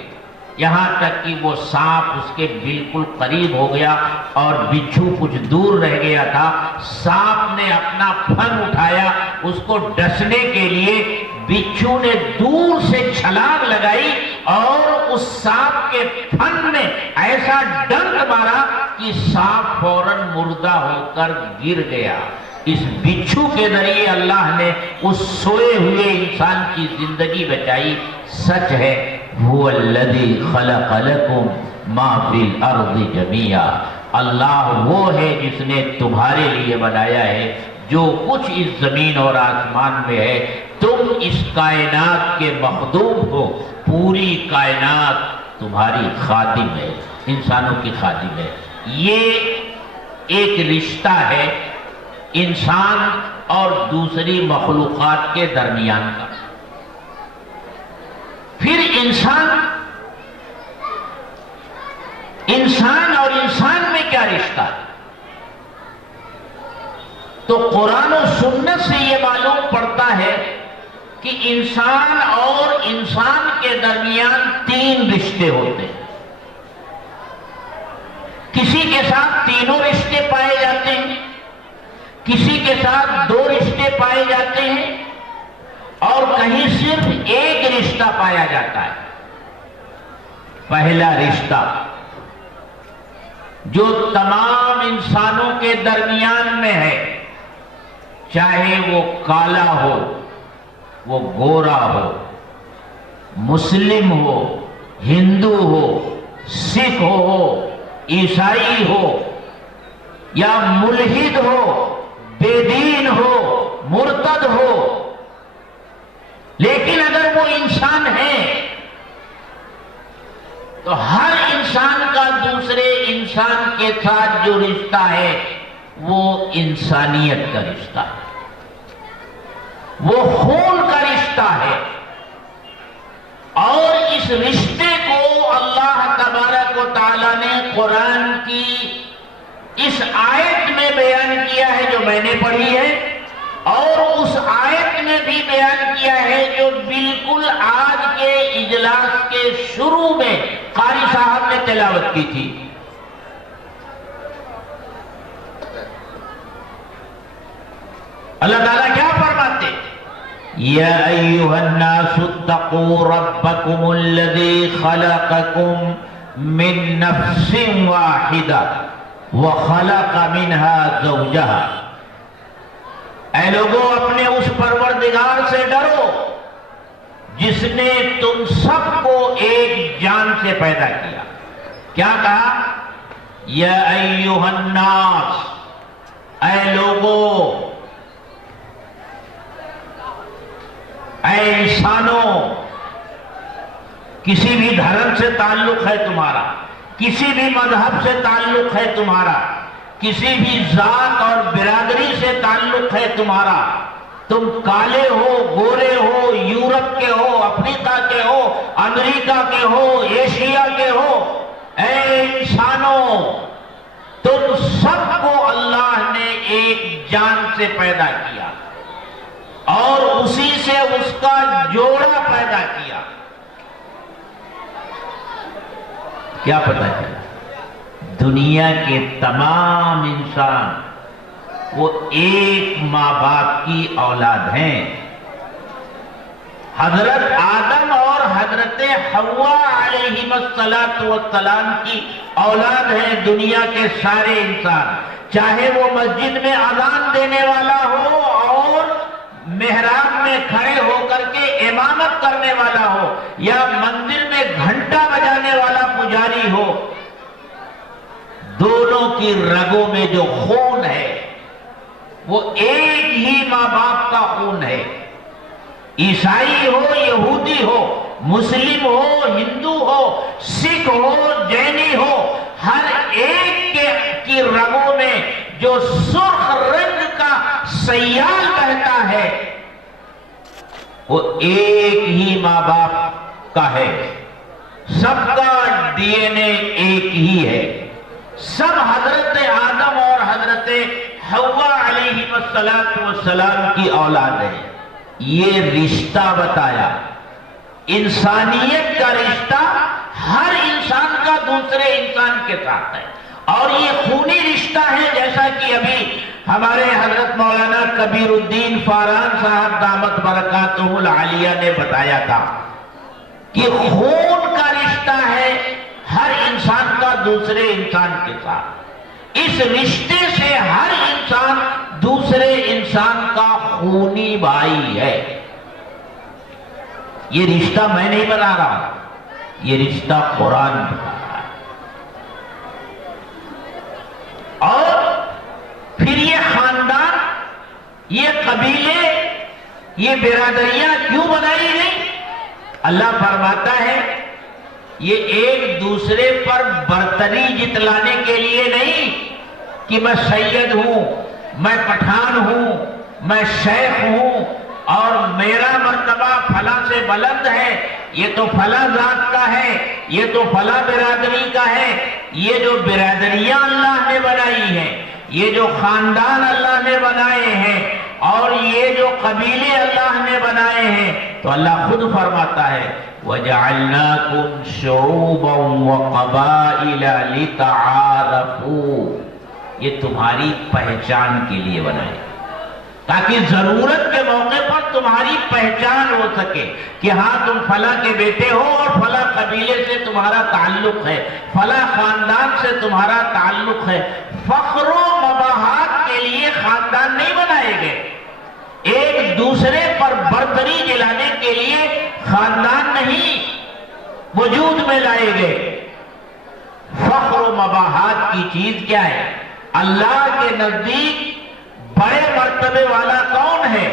یہاں تک کہ وہ سانپ اس کے بالکل قریب ہو گیا اور بچھو کچھ دور رہ گیا تھا. سانپ نے اپنا پھن اٹھایا اس کو ڈسنے کے لیے. بچھو نے دور سے چھلانگ لگائی اور اس سانپ کے پھن نے ایسا ڈنک مارا کہ سانپ فوراً مردہ ہو کر گر گیا. اس بچھو کے ذریعے اللہ نے اس سوئے ہوئے انسان کی زندگی بچائی. سچ ہے، هو الذی خلق لکم ما فی الارض جمیعا. اللہ وہ ہے جس نے تمہارے لیے بنایا ہے جو کچھ اس زمین اور آسمان میں ہے. تم اس کائنات کے مخدوم ہو، پوری کائنات تمہاری خادم ہے، انسانوں کی خادم ہے. یہ ایک رشتہ ہے انسان اور دوسری مخلوقات کے درمیان کا. پھر انسان اور انسان میں کیا رشتہ ہے؟ تو قرآن و سنت سے یہ معلوم پڑتا ہے کہ انسان اور انسان کے درمیان 3 رشتے ہوتے ہیں. کسی کے ساتھ تینوں رشتے پائے جاتے ہیں، کسی کے ساتھ 2 رشتے پائے جاتے ہیں، اور کہیں صرف ایک رشتہ پایا جاتا ہے. پہلا رشتہ جو تمام انسانوں کے درمیان میں ہے، چاہے وہ کالا ہو، وہ گورا ہو، مسلم ہو، ہندو ہو، سکھ ہو، عیسائی ہو، یا ملحد ہو، بے دین ہو، مرتد ہو، لیکن اگر وہ انسان ہے تو ہر انسان کا دوسرے انسان کے ساتھ جو رشتہ ہے وہ انسانیت کا رشتہ ہے، وہ خون کا رشتہ ہے. اور اس رشتے کو اللہ تبارک و تعالیٰ نے قرآن کی اس آیت میں بیان کیا ہے جو میں نے پڑھی ہے، اور اس آیت میں بھی بیان کیا ہے جو بالکل آج کے اجلاس کے شروع میں قاری صاحب نے تلاوت کی تھی. اللہ تعالیٰ کیا فرماتے؟ یا ایھا الناس اتقوا ربکم الذی خلقکم من نفس واحدہ وخلق منها زوجہا، اے لوگوں اپنے اس پروردگار سے ڈرو جس نے تم سب کو ایک جان سے پیدا کیا۔ کیا کہا؟ یا ایھا الناس، اے لوگوں، اے انسانوں، کسی بھی دھرم سے تعلق ہے تمہارا، کسی بھی مذہب سے تعلق ہے تمہارا، کسی بھی ذات اور برادری سے تعلق ہے تمہارا، تم کالے ہو، گورے ہو، یورپ کے ہو، افریقہ کے ہو، امریکہ کے ہو، ایشیا کے ہو، اے انسانوں، تم سب کو اللہ نے ایک جان سے پیدا کیا اور اسی سے اس کا جوڑا پیدا کیا۔ کیا پتہ چلا؟ دنیا کے تمام انسان وہ ایک ماں باپ کی اولاد ہیں۔ حضرت آدم اور حضرت حوا علیہم السلام کی اولاد ہیں دنیا کے سارے انسان، چاہے وہ مسجد میں اذان دینے والا ہو اور محراب میں کھڑے ہو کر کے امامت کرنے والا ہو، یا مندر میں گھنٹا بجانے والا پجاری ہو، دونوں کی رگوں میں جو خون ہے وہ ایک ہی ماں باپ کا خون ہے۔ عیسائی ہو، یہودی ہو، مسلم ہو، ہندو ہو، سکھ ہو، جینی ہو، ہر ایک کی رگوں میں جو سرخ رنگ کا سیال بہتا ہے وہ ایک ہی ماں باپ کا ہے۔ سب کا ڈی این اے ایک ہی ہے، سب حضرت آدم اور حضرت حوا علیہ السلام کی اولاد ہے۔ یہ رشتہ بتایا، انسانیت کا رشتہ ہر انسان کا دوسرے انسان کے ساتھ ہے، اور یہ خونی رشتہ ہے، جیسا کہ ابھی ہمارے حضرت مولانا کبیر الدین فاران صاحب دامت برکاتہ العالیہ نے بتایا تھا کہ خون کا رشتہ ہے ہر انسان کا دوسرے انسان کے ساتھ۔ اس رشتے سے ہر انسان دوسرے انسان کا خونی بھائی ہے۔ یہ رشتہ میں نہیں بتا رہا، یہ رشتہ قرآن بتا رہا ہے۔ اور پھر یہ خاندان، یہ قبیلے، یہ برادریاں کیوں بنائی گئی؟ اللہ فرماتا ہے یہ ایک دوسرے پر برتری جتلانے کے لیے نہیں کہ میں سید ہوں، میں پٹھان ہوں، میں شیخ ہوں اور میرا مرتبہ فلاں سے بلند ہے، یہ تو فلاں ذات کا ہے، یہ تو فلاں برادری کا ہے۔ یہ جو برادریاں اللہ نے بنائی ہیں، یہ جو خاندان اللہ نے بنائے ہیں، اور یہ جو قبیلے اللہ نے بنائے ہیں، تو اللہ خود فرماتا ہے وَجَعَلْنَاكُمْ شُعُوبًا وَقَبَائِلَ لِتَعَارَفُوا، یہ تمہاری پہچان کے لیے بنائے تاکہ ضرورت کے موقع پر تمہاری پہچان ہو سکے کہ ہاں تم فلاں کے بیٹے ہو اور فلاں قبیلے سے تمہارا تعلق ہے، فلاں خاندان سے تمہارا تعلق ہے۔ فخر و مباحات کے لیے خاندان نہیں بنائے گئے، ایک دوسرے پر برتری دلانے کے لیے خاندان نہیں وجود میں لائے گئے۔ فخر و مباحات کی چیز کیا ہے؟ اللہ کے نزدیک بڑے مرتبے والا کون ہے؟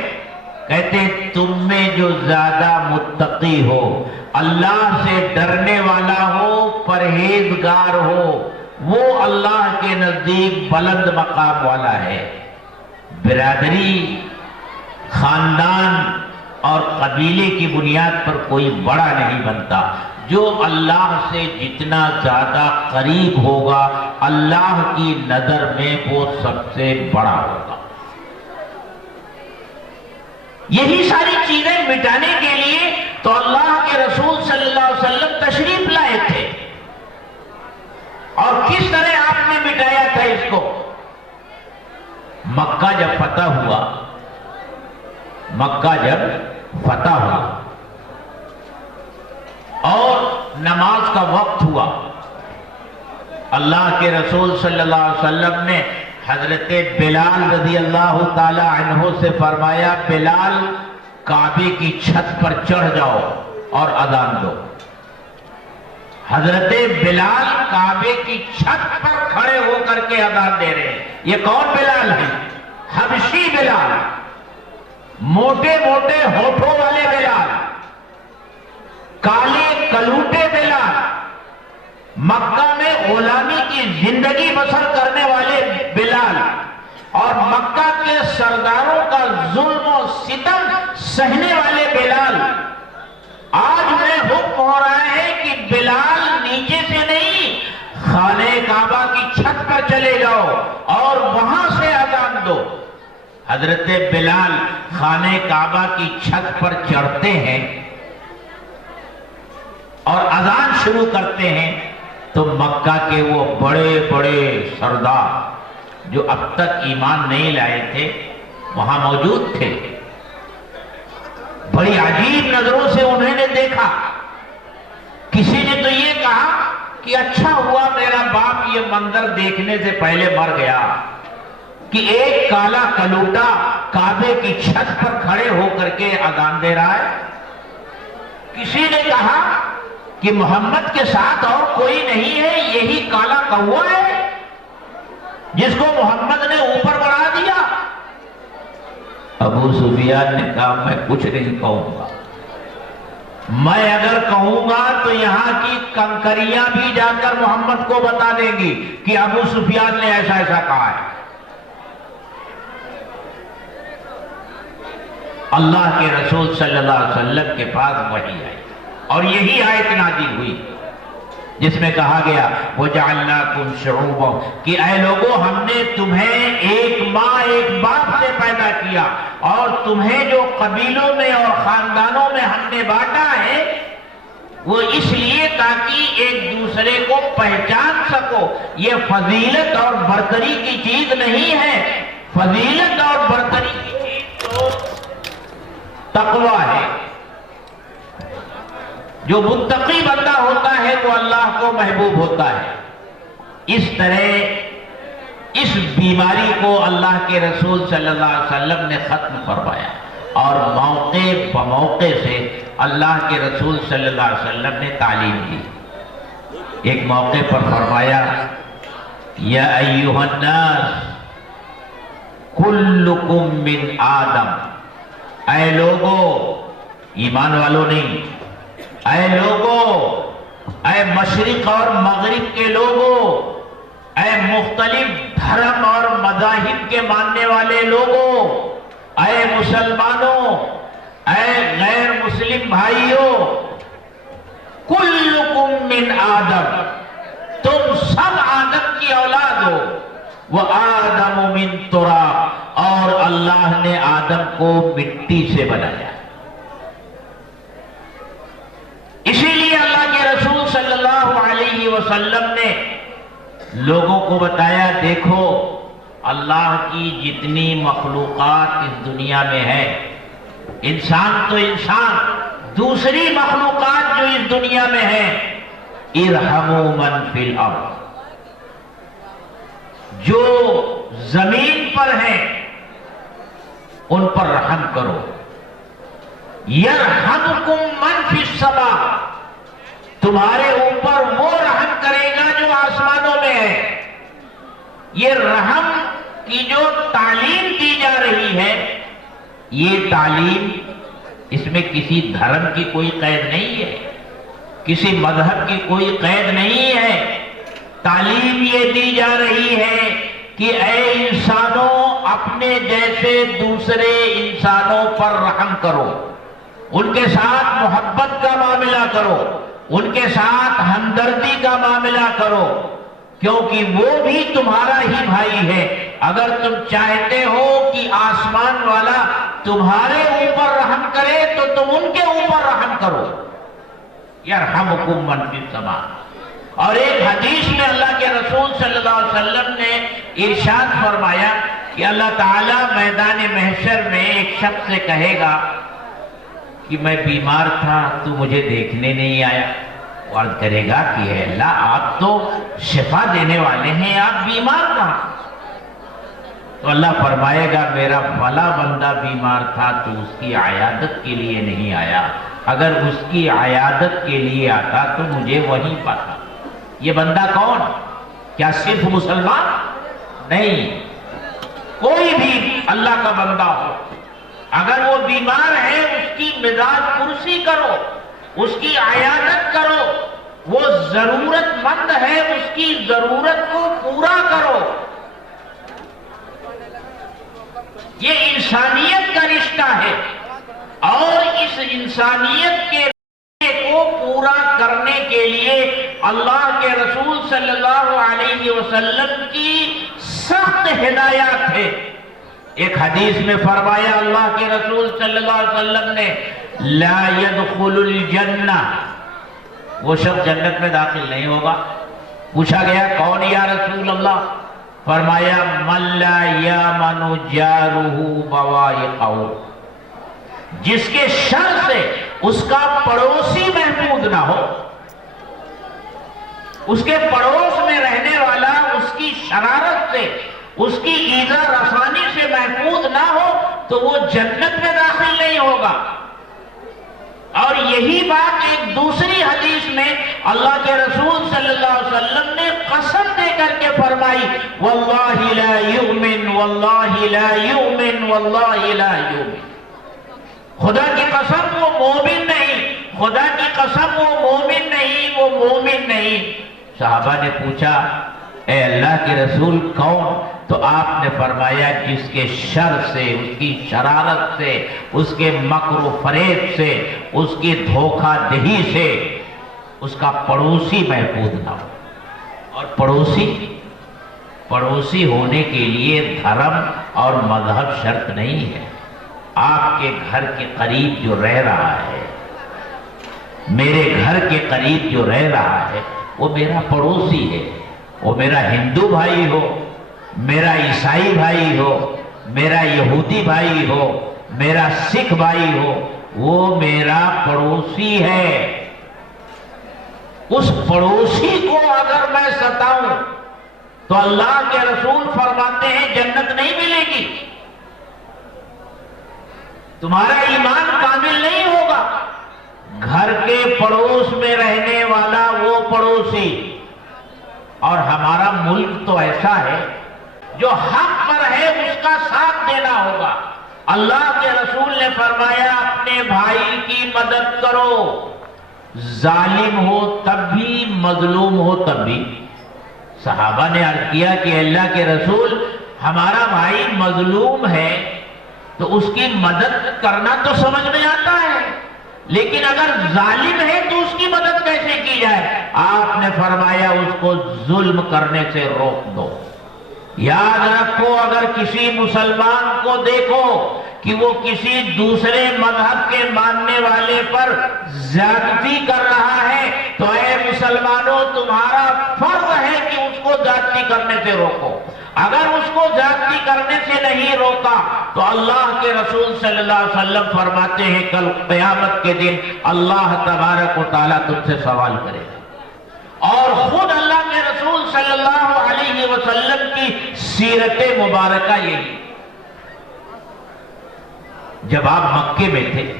کہتے تم میں جو زیادہ متقی ہو، اللہ سے ڈرنے والا ہو، پرہیزگار ہو، وہ اللہ کے نزدیک بلند مقام والا ہے۔ برادری، خاندان اور قبیلے کی بنیاد پر کوئی بڑا نہیں بنتا۔ جو اللہ سے جتنا زیادہ قریب ہوگا اللہ کی نظر میں وہ سب سے بڑا ہوگا۔ یہی ساری چیزیں مٹانے کے لیے تو اللہ کے رسول صلی اللہ علیہ وسلم تشریف لائے تھے، اور کس طرح آپ نے مٹایا تھا اس کو؟ مکہ جب فتح ہوا، مکہ جب فتح ہوا اور نماز کا وقت ہوا، اللہ کے رسول صلی اللہ علیہ وسلم نے حضرت بلال رضی اللہ تعالی عنہ سے فرمایا، بلال کعبے کی چھت پر چڑھ جاؤ اور اذان دو۔ حضرت بلال کعبے کی چھت پر کھڑے ہو کر کے اذان دے رہے ہیں۔ یہ کون بلال ہیں؟ حبشی بلال، موٹے موٹے ہونٹوں والے بلال، کالے کلوٹے بلال، مکہ میں غلامی کی زندگی بسر کرنے والے بلال اور مکہ کے سرداروں کا ظلم و ستم سہنے والے بلال، آج انہیں حکم ہو رہا ہے کہ بلال نیچے سے نہیں، خانہ کعبہ کی چھت پر چلے جاؤ اور وہاں سے اذان دو۔ حضرت بلال خانہ کعبہ کی چھت پر چڑھتے ہیں اور اذان شروع کرتے ہیں تو مکہ کے وہ بڑے بڑے سردار جو اب تک ایمان نہیں لائے تھے وہاں موجود تھے۔ بڑی عجیب نظروں سے انہوں نے دیکھا۔ کسی نے تو یہ کہا کہ اچھا ہوا میرا باپ یہ منظر دیکھنے سے پہلے مر گیا کہ ایک کالا کلوٹا کعبے کی چھت پر کھڑے ہو کر کے اذان دے رہا ہے۔ کسی نے کہا کہ محمد کے ساتھ اور کوئی نہیں ہے، یہی کالا کوا ہے جس کو محمد نے اوپر بڑھا دیا۔ ابو سفیان نے کہا میں کچھ نہیں کہوں گا، میں اگر کہوں گا تو یہاں کی کنکریاں بھی جا کر محمد کو بتا دیں گی کہ ابو سفیان نے ایسا ایسا کہا ہے۔ اللہ کے رسول صلی اللہ علیہ وسلم کے پاس وحی آئی اور یہی آیت نازل ہوئی جس میں کہا گیا وَجَعَلْنَاكُمْ شُعُوبًا کہ اے لوگوں ہم نے تمہیں ایک ماں ایک باپ سے پیدا کیا اور تمہیں جو قبیلوں میں اور خاندانوں میں ہم نے بانٹا ہے وہ اس لیے تاکہ ایک دوسرے کو پہچان سکو۔ یہ فضیلت اور برتری کی چیز نہیں ہے، فضیلت اور برتری کی چیز تو تقویٰ ہے۔ جو متقی بندہ ہوتا ہے وہ اللہ کو محبوب ہوتا ہے۔ اس طرح اس بیماری کو اللہ کے رسول صلی اللہ علیہ وسلم نے ختم فرمایا اور موقع بموقع سے اللہ کے رسول صلی اللہ علیہ وسلم نے تعلیم دی۔ ایک موقع پر فرمایا یا ایھا الناس کلکم من آدم، اے لوگو، ایمان والوں نہیں، اے لوگو، اے مشرق اور مغرب کے لوگو، اے مختلف دھرم اور مذاہب کے ماننے والے لوگو، اے مسلمانوں، اے غیر مسلم بھائیوں، کلکم من آدم، تم سب آدم کی اولاد ہو، وآدم من تراب، اور اللہ نے آدم کو مٹی سے بنایا۔ اسی لیے اللہ کے رسول صلی اللہ علیہ وسلم نے لوگوں کو بتایا دیکھو اللہ کی جتنی مخلوقات اس دنیا میں ہے، انسان تو انسان، دوسری مخلوقات جو اس دنیا میں ہے، ارحموا من فی الارض، جو زمین پر ہیں ان پر رحم کرو، یرحمکم من فی السماء، تمہارے اوپر وہ رحم کرے گا جو آسمانوں میں ہے۔ یہ رحم کی جو تعلیم دی جا رہی ہے، یہ تعلیم اس میں کسی دھرم کی کوئی قید نہیں ہے، کسی مذہب کی کوئی قید نہیں ہے۔ تعلیم یہ دی جا رہی ہے کہ اے انسانوں اپنے جیسے دوسرے انسانوں پر رحم کرو، ان کے ساتھ محبت کا معاملہ کرو، ان کے ساتھ ہمدردی کا معاملہ کرو، کیونکہ وہ بھی تمہارا ہی بھائی ہے۔ اگر تم چاہتے ہو کہ آسمان والا تمہارے اوپر رحم کرے تو تم ان کے اوپر رحم کرو، یرحمکم من فی السماء۔ اور ایک حدیث میں اللہ کے رسول صلی اللہ علیہ وسلم نے ارشاد فرمایا کہ اللہ تعالیٰ میدان محشر میں ایک شخص سے کہے گا کہ میں بیمار تھا تو مجھے دیکھنے نہیں آیا. وہ عرض کرے گا کہ اے اللہ آپ تو شفا دینے والے ہیں، آپ بیمار کہاں؟ تو اللہ فرمائے گا میرا فلاں بندہ بیمار تھا تو اس کی عیادت کے لیے نہیں آیا، اگر اس کی عیادت کے لیے آتا تو مجھے وہیں پاتا. یہ بندہ کون؟ کیا صرف مسلمان؟ نہیں، کوئی بھی اللہ کا بندہ ہو، اگر وہ بیمار ہے اس کی مزاج پرسی کرو، اس کی عیادت کرو، وہ ضرورت مند ہے اس کی ضرورت کو پورا کرو. یہ انسانیت کا رشتہ ہے، اور اس انسانیت کے رشتے کو پورا کرنے کے لیے اللہ کے رسول صلی اللہ علیہ وسلم کی سخت ہدایات ہے. ایک حدیث میں فرمایا اللہ کے رسول صلی اللہ علیہ وسلم نے لا يدخل الجنہ، وہ شخص جنت میں داخل نہیں ہوگا. پوچھا گیا کون یا رسول اللہ؟ فرمایا من لا یامن جارہ بوائقہ، جس کے شر سے اس کا پڑوسی محفوظ نہ ہو، اس کے پڑوس میں رہنے والا اس کی شرارت سے، اس کی ایذا رسانی سے محفوظ نہ ہو تو وہ جنت میں داخل نہیں ہوگا. اور یہی بات ایک دوسری حدیث میں اللہ کے رسول صلی اللہ علیہ وسلم نے قسم دے کر کے فرمائی واللہ لا یؤمن واللہ لا یؤمن واللہ لا یؤمن. خدا کی قسم وہ مومن نہیں، خدا کی قسم وہ مومن نہیں، وہ مومن نہیں. صحابہ نے پوچھا اے اللہ کے رسول کون؟ تو آپ نے فرمایا جس کے شر سے، اس کی شرارت سے، اس کے مکر و فریب سے، اس کی دھوکہ دہی سے اس کا پڑوسی محفوظ نہ ہو. اور پڑوسی ہونے کے لیے دھرم اور مذہب شرط نہیں ہے. آپ کے گھر کے قریب جو رہ رہا ہے، میرے گھر کے قریب جو رہ رہا ہے وہ میرا پڑوسی ہے. وہ میرا ہندو بھائی ہو، میرا عیسائی بھائی ہو، میرا یہودی بھائی ہو، میرا سکھ بھائی ہو، وہ میرا پڑوسی ہے. اس پڑوسی کو اگر میں ستاؤں تو اللہ کے رسول فرماتے ہیں جنت نہیں ملے گی، تمہارا ایمان کامل نہیں ہوگا. گھر کے پڑوس میں رہنے والا وہ پڑوسی. اور ہمارا ملک تو ایسا ہے جو حق پر ہے اس کا ساتھ دینا ہوگا. اللہ کے رسول نے فرمایا اپنے بھائی کی مدد کرو، ظالم ہو تب بھی، مظلوم ہو تب بھی. صحابہ نے عرض کیا کہ اللہ کے رسول ہمارا بھائی مظلوم ہے تو اس کی مدد کرنا تو سمجھ میں آتا ہے، لیکن اگر ظالم ہے تو اس کی مدد کیسے کی جائے؟ آپ نے فرمایا اس کو ظلم کرنے سے روک دو. یاد رکھو اگر کسی مسلمان کو دیکھو کہ وہ کسی دوسرے مذہب کے ماننے والے پر زیادتی کر رہا ہے تو اے مسلمانوں تمہارا فرض ہے کہ اس کو زیادتی کرنے سے روکو. اگر اس کو زیادتی کرنے سے نہیں روکا تو اللہ کے رسول صلی اللہ علیہ وسلم فرماتے ہیں کل قیامت کے دن اللہ تبارک و تعالیٰ تم سے سوال کرے گا. اور خود اللہ کے رسول صلی اللہ علیہ وسلم کی سیرت مبارکہ یہی. جب آپ مکے میں تھے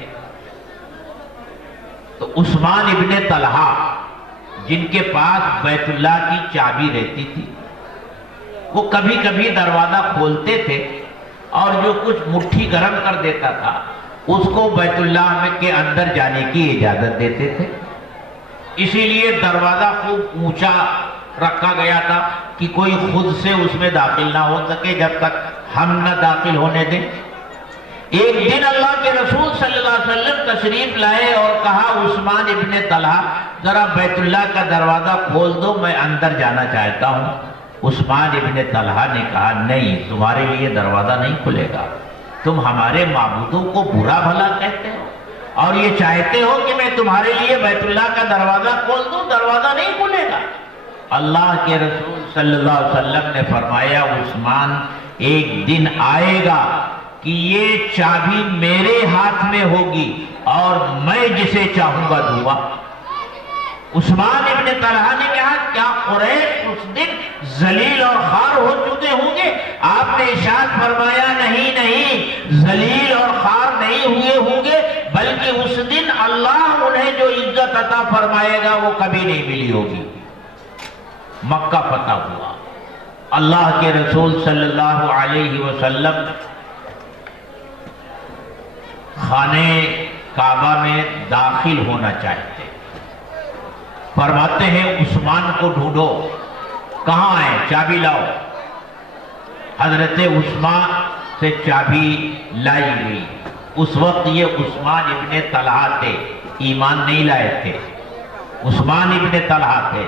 تو عثمان ابن طلحہ جن کے پاس بیت اللہ کی چابی رہتی تھی وہ کبھی کبھی دروازہ کھولتے تھے اور جو کچھ مٹھی گرم کر دیتا تھا اس کو بیت اللہ کے اندر جانے کی اجازت دیتے تھے. اسی لیے دروازہ خوب اونچا رکھا گیا تھا کہ کوئی خود سے اس میں داخل نہ ہو سکے جب تک ہم نہ داخل ہونے دیں. ایک دن اللہ کے رسول صلی اللہ علیہ وسلم تشریف لائے اور کہا عثمان ابن طلحہ ذرا بیت اللہ کا دروازہ کھول دو، میں اندر جانا چاہتا ہوں. عثمان ابن طلحہ نے کہا نہیں، تمہارے لیے دروازہ نہیں کھلے گا، تم ہمارے معبودوں کو برا بھلا کہتے ہو اور یہ چاہتے ہو کہ میں تمہارے لیے بیت اللہ کا دروازہ کھول دوں، دروازہ نہیں کھلے گا. اللہ کے رسول صلی اللہ علیہ وسلم نے فرمایا عثمان ایک دن آئے گا کہ یہ چابی میرے ہاتھ میں ہوگی اور میں جسے چاہوں گا دوں گا۔ عثمان ابن طلحہ نے کہا کیا قریش اس دن ذلیل اور خوار ہو چکے ہوں گے؟ آپ نے ارشاد فرمایا نہیں، ذلیل اور خوار نہیں ہوئے ہوں گے، بلکہ اس دن اللہ انہیں جو عزت عطا فرمائے گا وہ کبھی نہیں ملی ہوگی۔ مکہ فتح ہوا، اللہ کے رسول صلی اللہ علیہ وسلم خانہ کعبہ میں داخل ہونا چاہتے، فرماتے ہیں عثمان کو ڈھونڈو، کہاں ہے؟ چابی لاؤ۔ حضرت عثمان سے چابی لائی گئی۔ اس وقت یہ عثمان ابن طلحہ تھے، ایمان نہیں لائے تھے، عثمان ابن طلحہ تھے۔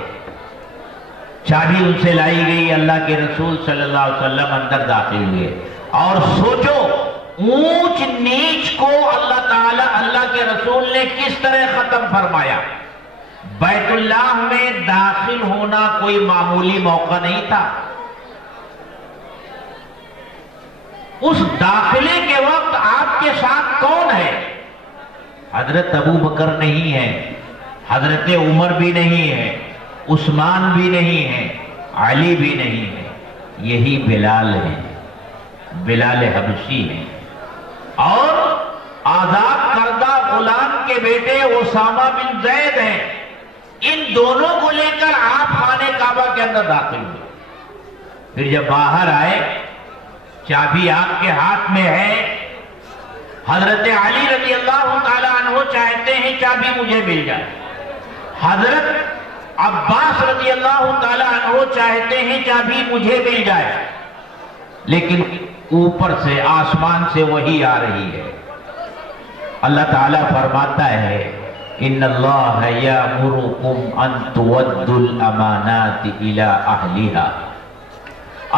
چابی ان سے لائی گئی، اللہ کے رسول صلی اللہ علیہ وسلم اندر داخل ہوئے۔ اور سوچو اونچ نیچ کو اللہ تعالی، اللہ کے رسول نے کس طرح ختم فرمایا۔ بیت اللہ میں داخل ہونا کوئی معمولی موقع نہیں تھا۔ اس داخلے کے وقت آپ کے ساتھ کون ہے؟ حضرت ابو بکر نہیں ہے، حضرت عمر بھی نہیں ہے، عثمان بھی نہیں ہے، علی بھی نہیں ہے، یہی بلال ہے، بلال حبشی ہے، اور آزاد کردہ غلام کے بیٹے اسامہ بن زید ہیں۔ ان دونوں کو لے کر آپ خانہ کعبہ کے اندر داخل ہوئے۔ پھر جب باہر آئے، چابی آپ کے ہاتھ میں ہے، حضرت علی رضی اللہ تعالیٰ عنہ چاہتے ہیں چابی مجھے مل جائے، حضرت عباس رضی اللہ تعالیٰ عنہ چاہتے ہیں چابی مجھے مل جائے، لیکن اوپر سے آسمان سے وحی آ رہی ہے۔ اللہ تعالیٰ فرماتا ہے ان اللہ یامرکم ان تؤدوا الامانات الی اہلھا،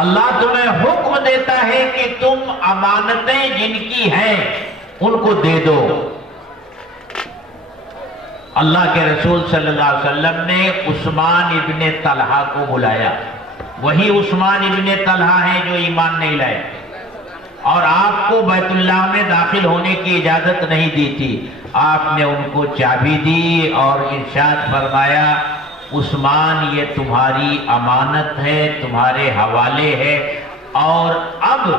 اللہ تمہیں حکم دیتا ہے کہ تم امانتیں جن کی ہیں ان کو دے دو۔ اللہ کے رسول صلی اللہ علیہ وسلم نے عثمان ابن طلحہ کو بلایا، وہی عثمان ابن طلحہ ہیں جو ایمان نہیں لائے اور آپ کو بیت اللہ میں داخل ہونے کی اجازت نہیں دی تھی۔ آپ نے ان کو چابی دی اور ارشاد فرمایا عثمان یہ تمہاری امانت ہے، تمہارے حوالے ہے، اور اب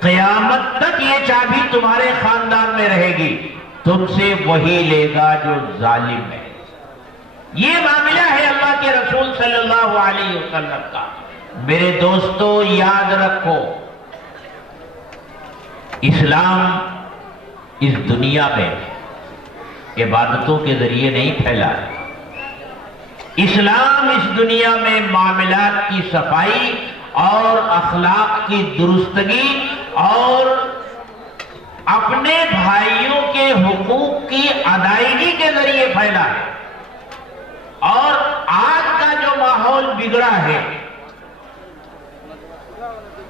قیامت تک یہ چابی تمہارے خاندان میں رہے گی، تم سے وہی لے گا جو ظالم ہے۔ یہ معاملہ ہے اللہ کے رسول صلی اللہ علیہ وسلم کا۔ میرے دوستو یاد رکھو، اسلام اس دنیا میں عبادتوں کے ذریعے نہیں پھیلا ہے، اسلام اس دنیا میں معاملات کی صفائی اور اخلاق کی درستگی اور اپنے بھائیوں کے حقوق کی ادائیگی کے ذریعے پھیلا ہے۔ اور آج کا جو ماحول بگڑا ہے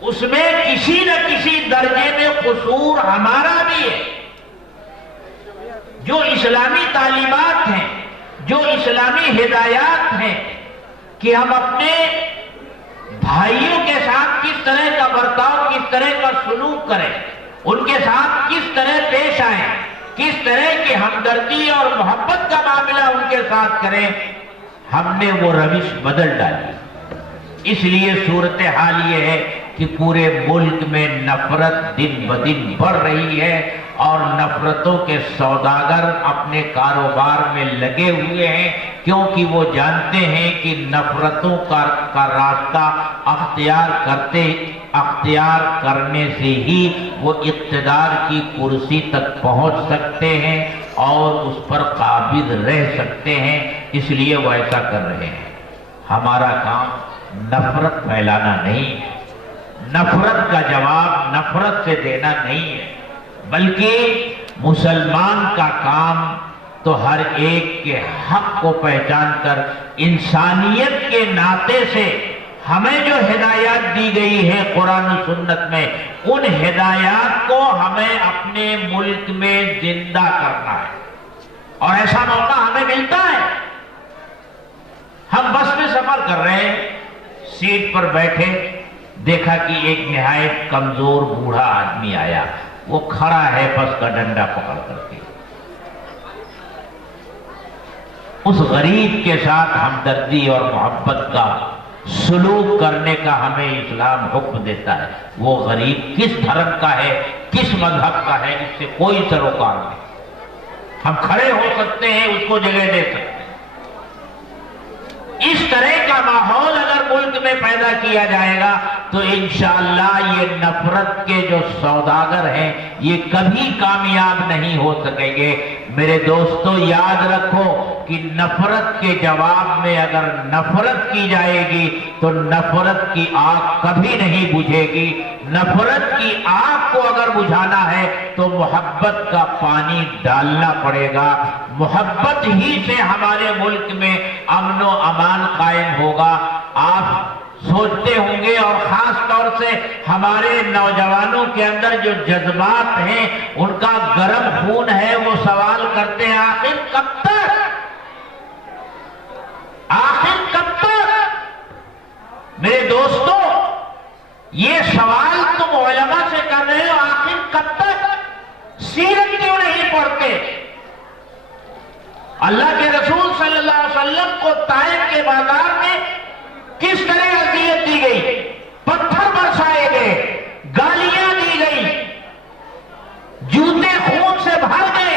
اس میں کسی نہ کسی درجے میں قصور ہمارا بھی ہے۔ جو اسلامی تعلیمات ہیں، جو اسلامی ہدایات ہیں کہ ہم اپنے بھائیوں کے ساتھ کس طرح کا برتاؤ، کس طرح کا سلوک کریں، ان کے ساتھ کس طرح پیش آئیں، کس طرح کی ہمدردی اور محبت کا معاملہ ان کے ساتھ کریں، ہم نے وہ روش بدل ڈالی۔ اس لیے صورتحال یہ ہے کہ پورے ملک میں نفرت دن بدن بڑھ رہی ہے اور نفرتوں کے سوداگر اپنے کاروبار میں لگے ہوئے ہیں، کیونکہ وہ جانتے ہیں کہ نفرتوں کا راستہ اختیار کرنے سے ہی وہ اقتدار کی کرسی تک پہنچ سکتے ہیں اور اس پر قابض رہ سکتے ہیں، اس لیے وہ ایسا کر رہے ہیں۔ ہمارا کام نفرت پھیلانا نہیں ہے، نفرت کا جواب نفرت سے دینا نہیں ہے، بلکہ مسلمان کا کام تو ہر ایک کے حق کو پہچان کر انسانیت کے ناطے سے ہمیں جو ہدایات دی گئی ہے قرآن و سنت میں، ان ہدایات کو ہمیں اپنے ملک میں زندہ کرنا ہے، اور ایسا موقع ہمیں ملتا ہے۔ ہم بس میں سفر کر رہے ہیں، سیٹ پر بیٹھے، دیکھا کہ ایک نہایت کمزور بوڑھا آدمی آیا، وہ کھڑا ہے بس کا ڈنڈا پکڑ کر کے۔ اس غریب کے ساتھ ہمدردی اور محبت کا سلوک کرنے کا ہمیں اسلام حکم دیتا ہے۔ وہ غریب کس دھرم کا ہے، کس مذہب کا ہے، اس سے کوئی سروکار نہیں۔ ہم کھڑے ہو سکتے ہیں، اس کو جگہ دے سکتے ہیں۔ اس طرح کا ماحول اگر ملک میں پیدا کیا جائے گا تو انشاءاللہ یہ نفرت کے جو سوداگر ہیں یہ کبھی کامیاب نہیں ہو سکیں گے۔ میرے دوستو یاد رکھو کہ نفرت کے جواب میں اگر نفرت کی جائے گی تو نفرت کی آگ کبھی نہیں بجھے گی۔ نفرت کی آگ کو اگر بجھانا ہے تو محبت کا پانی ڈالنا پڑے گا۔ محبت ہی سے ہمارے ملک میں امن و امان قائم ہوگا۔ آپ سوچتے ہوں گے اور خاص طور سے ہمارے نوجوانوں کے اندر جو جذبات ہیں، ان کا گرم خون ہے، وہ سوال کرتے ہیں آخر کب تک؟ آخر کب تک؟ میرے دوستو یہ سوال تم علماء سے کر رہے ہو، آخر کب تک؟ سیرت کیوں نہیں پڑھتے؟ اللہ کے رسول صلی اللہ علیہ وسلم کو طائف کے بازار میں کس طرح اذیت دی گئی، پتھر برسائے گئے، گالیاں دی گئی، جوتے خون سے بھر گئے،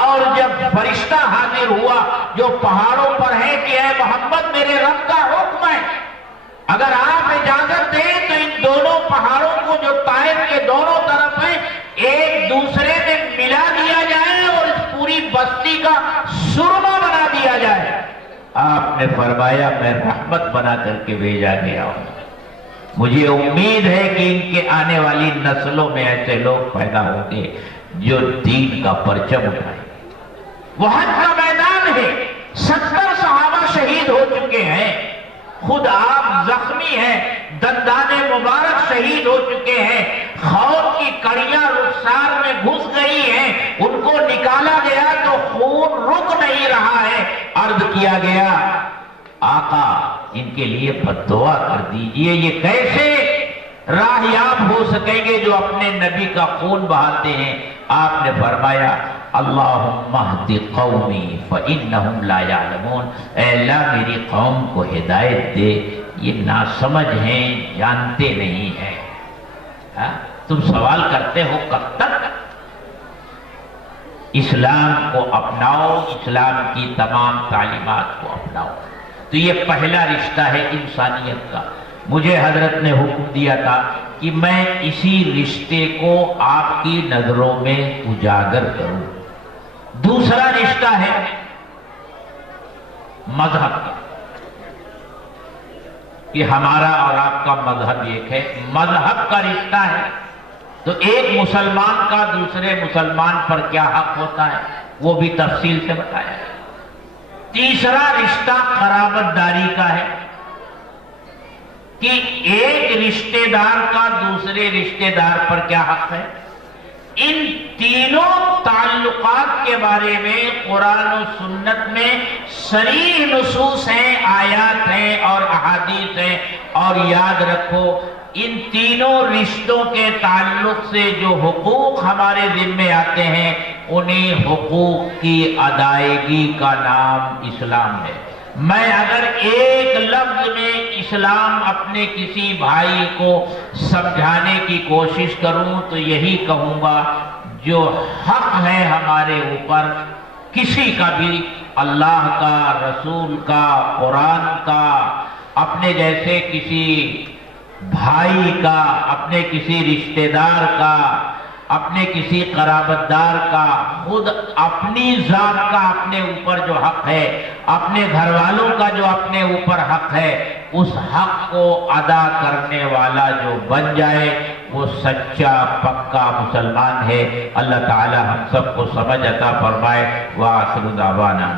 اور جب فرشتہ حاضر ہوا جو پہاڑوں پر ہے کہ اے محمد میرے رب کا حکم ہے، اگر آپ اجازت دیں تو ان دونوں پہاڑوں کو جو طائف کے دونوں طرف ہیں ایک دوسرے میں ملا دیا جائے اور اس پوری بستی کا سرما بنا دیا جائے۔ آپ نے فرمایا میں رحمت بنا کر کے بھیجا گیا ہوں، مجھے امید ہے کہ ان کے آنے والی نسلوں میں ایسے لوگ پیدا ہوں گے جو دین کا پرچم اٹھائیں۔ وہ حج کا میدان ہے، 70 صحابہ شہید ہو چکے ہیں، خود آپ زخمی ہیں، دندان مبارک شہید ہو چکے ہیں، خوف کی کڑیاں رخسار میں گھس گئی ہیں، ان کو نکالا گیا تو خون رک نہیں رہا ہے۔ عرض کیا گیا آقا ان کے لیے بددعا کر دیجئے، یہ کیسے راہیاب ہو سکیں گے جو اپنے نبی کا خون بہاتے ہیں؟ آپ نے فرمایا اللہم اہد قومی فإنہم لا یعلمون، اے اللہ میری قوم کو ہدایت دے، یہ ناسمجھ ہیں، جانتے نہیں ہیں۔ تم سوال کرتے ہو کب تک؟ اسلام کو اپناؤ، اسلام کی تمام تعلیمات کو اپناؤ۔ تو یہ پہلا رشتہ ہے انسانیت کا۔ مجھے حضرت نے حکم دیا تھا کہ میں اسی رشتے کو آپ کی نظروں میں اجاگر کروں۔ دوسرا رشتہ ہے مذہب کا، کہ ہمارا اور آپ کا مذہب ایک ہے، مذہب کا رشتہ ہے تو ایک مسلمان کا دوسرے مسلمان پر کیا حق ہوتا ہے وہ بھی تفصیل سے بتایا ہے۔ تیسرا رشتہ قرابت داری کا ہے کہ ایک رشتہ دار کا دوسرے رشتہ دار پر کیا حق ہے۔ ان تینوں تعلقات کے بارے میں قرآن و سنت میں صریح نصوص ہیں، آیات ہیں اور احادیث ہیں، اور یاد رکھو ان تینوں رشتوں کے تعلق سے جو حقوق ہمارے ذمے آتے ہیں انہیں حقوق کی ادائیگی کا نام اسلام ہے۔ میں اگر ایک لفظ میں اسلام اپنے کسی بھائی کو سمجھانے کی کوشش کروں تو یہی کہوں گا جو حق ہے ہمارے اوپر کسی کا بھی، اللہ کا، رسول کا، قرآن کا، اپنے جیسے کسی بھائی کا، اپنے کسی رشتہ دار کا، اپنے کسی قرابت دار کا، خود اپنی ذات کا اپنے اوپر جو حق ہے، اپنے گھر والوں کا جو اپنے اوپر حق ہے، اس حق کو ادا کرنے والا جو بن جائے وہ سچا پکا مسلمان ہے۔ اللہ تعالی ہم سب کو سمجھ عطا فرمائے۔ وآخر دعوانا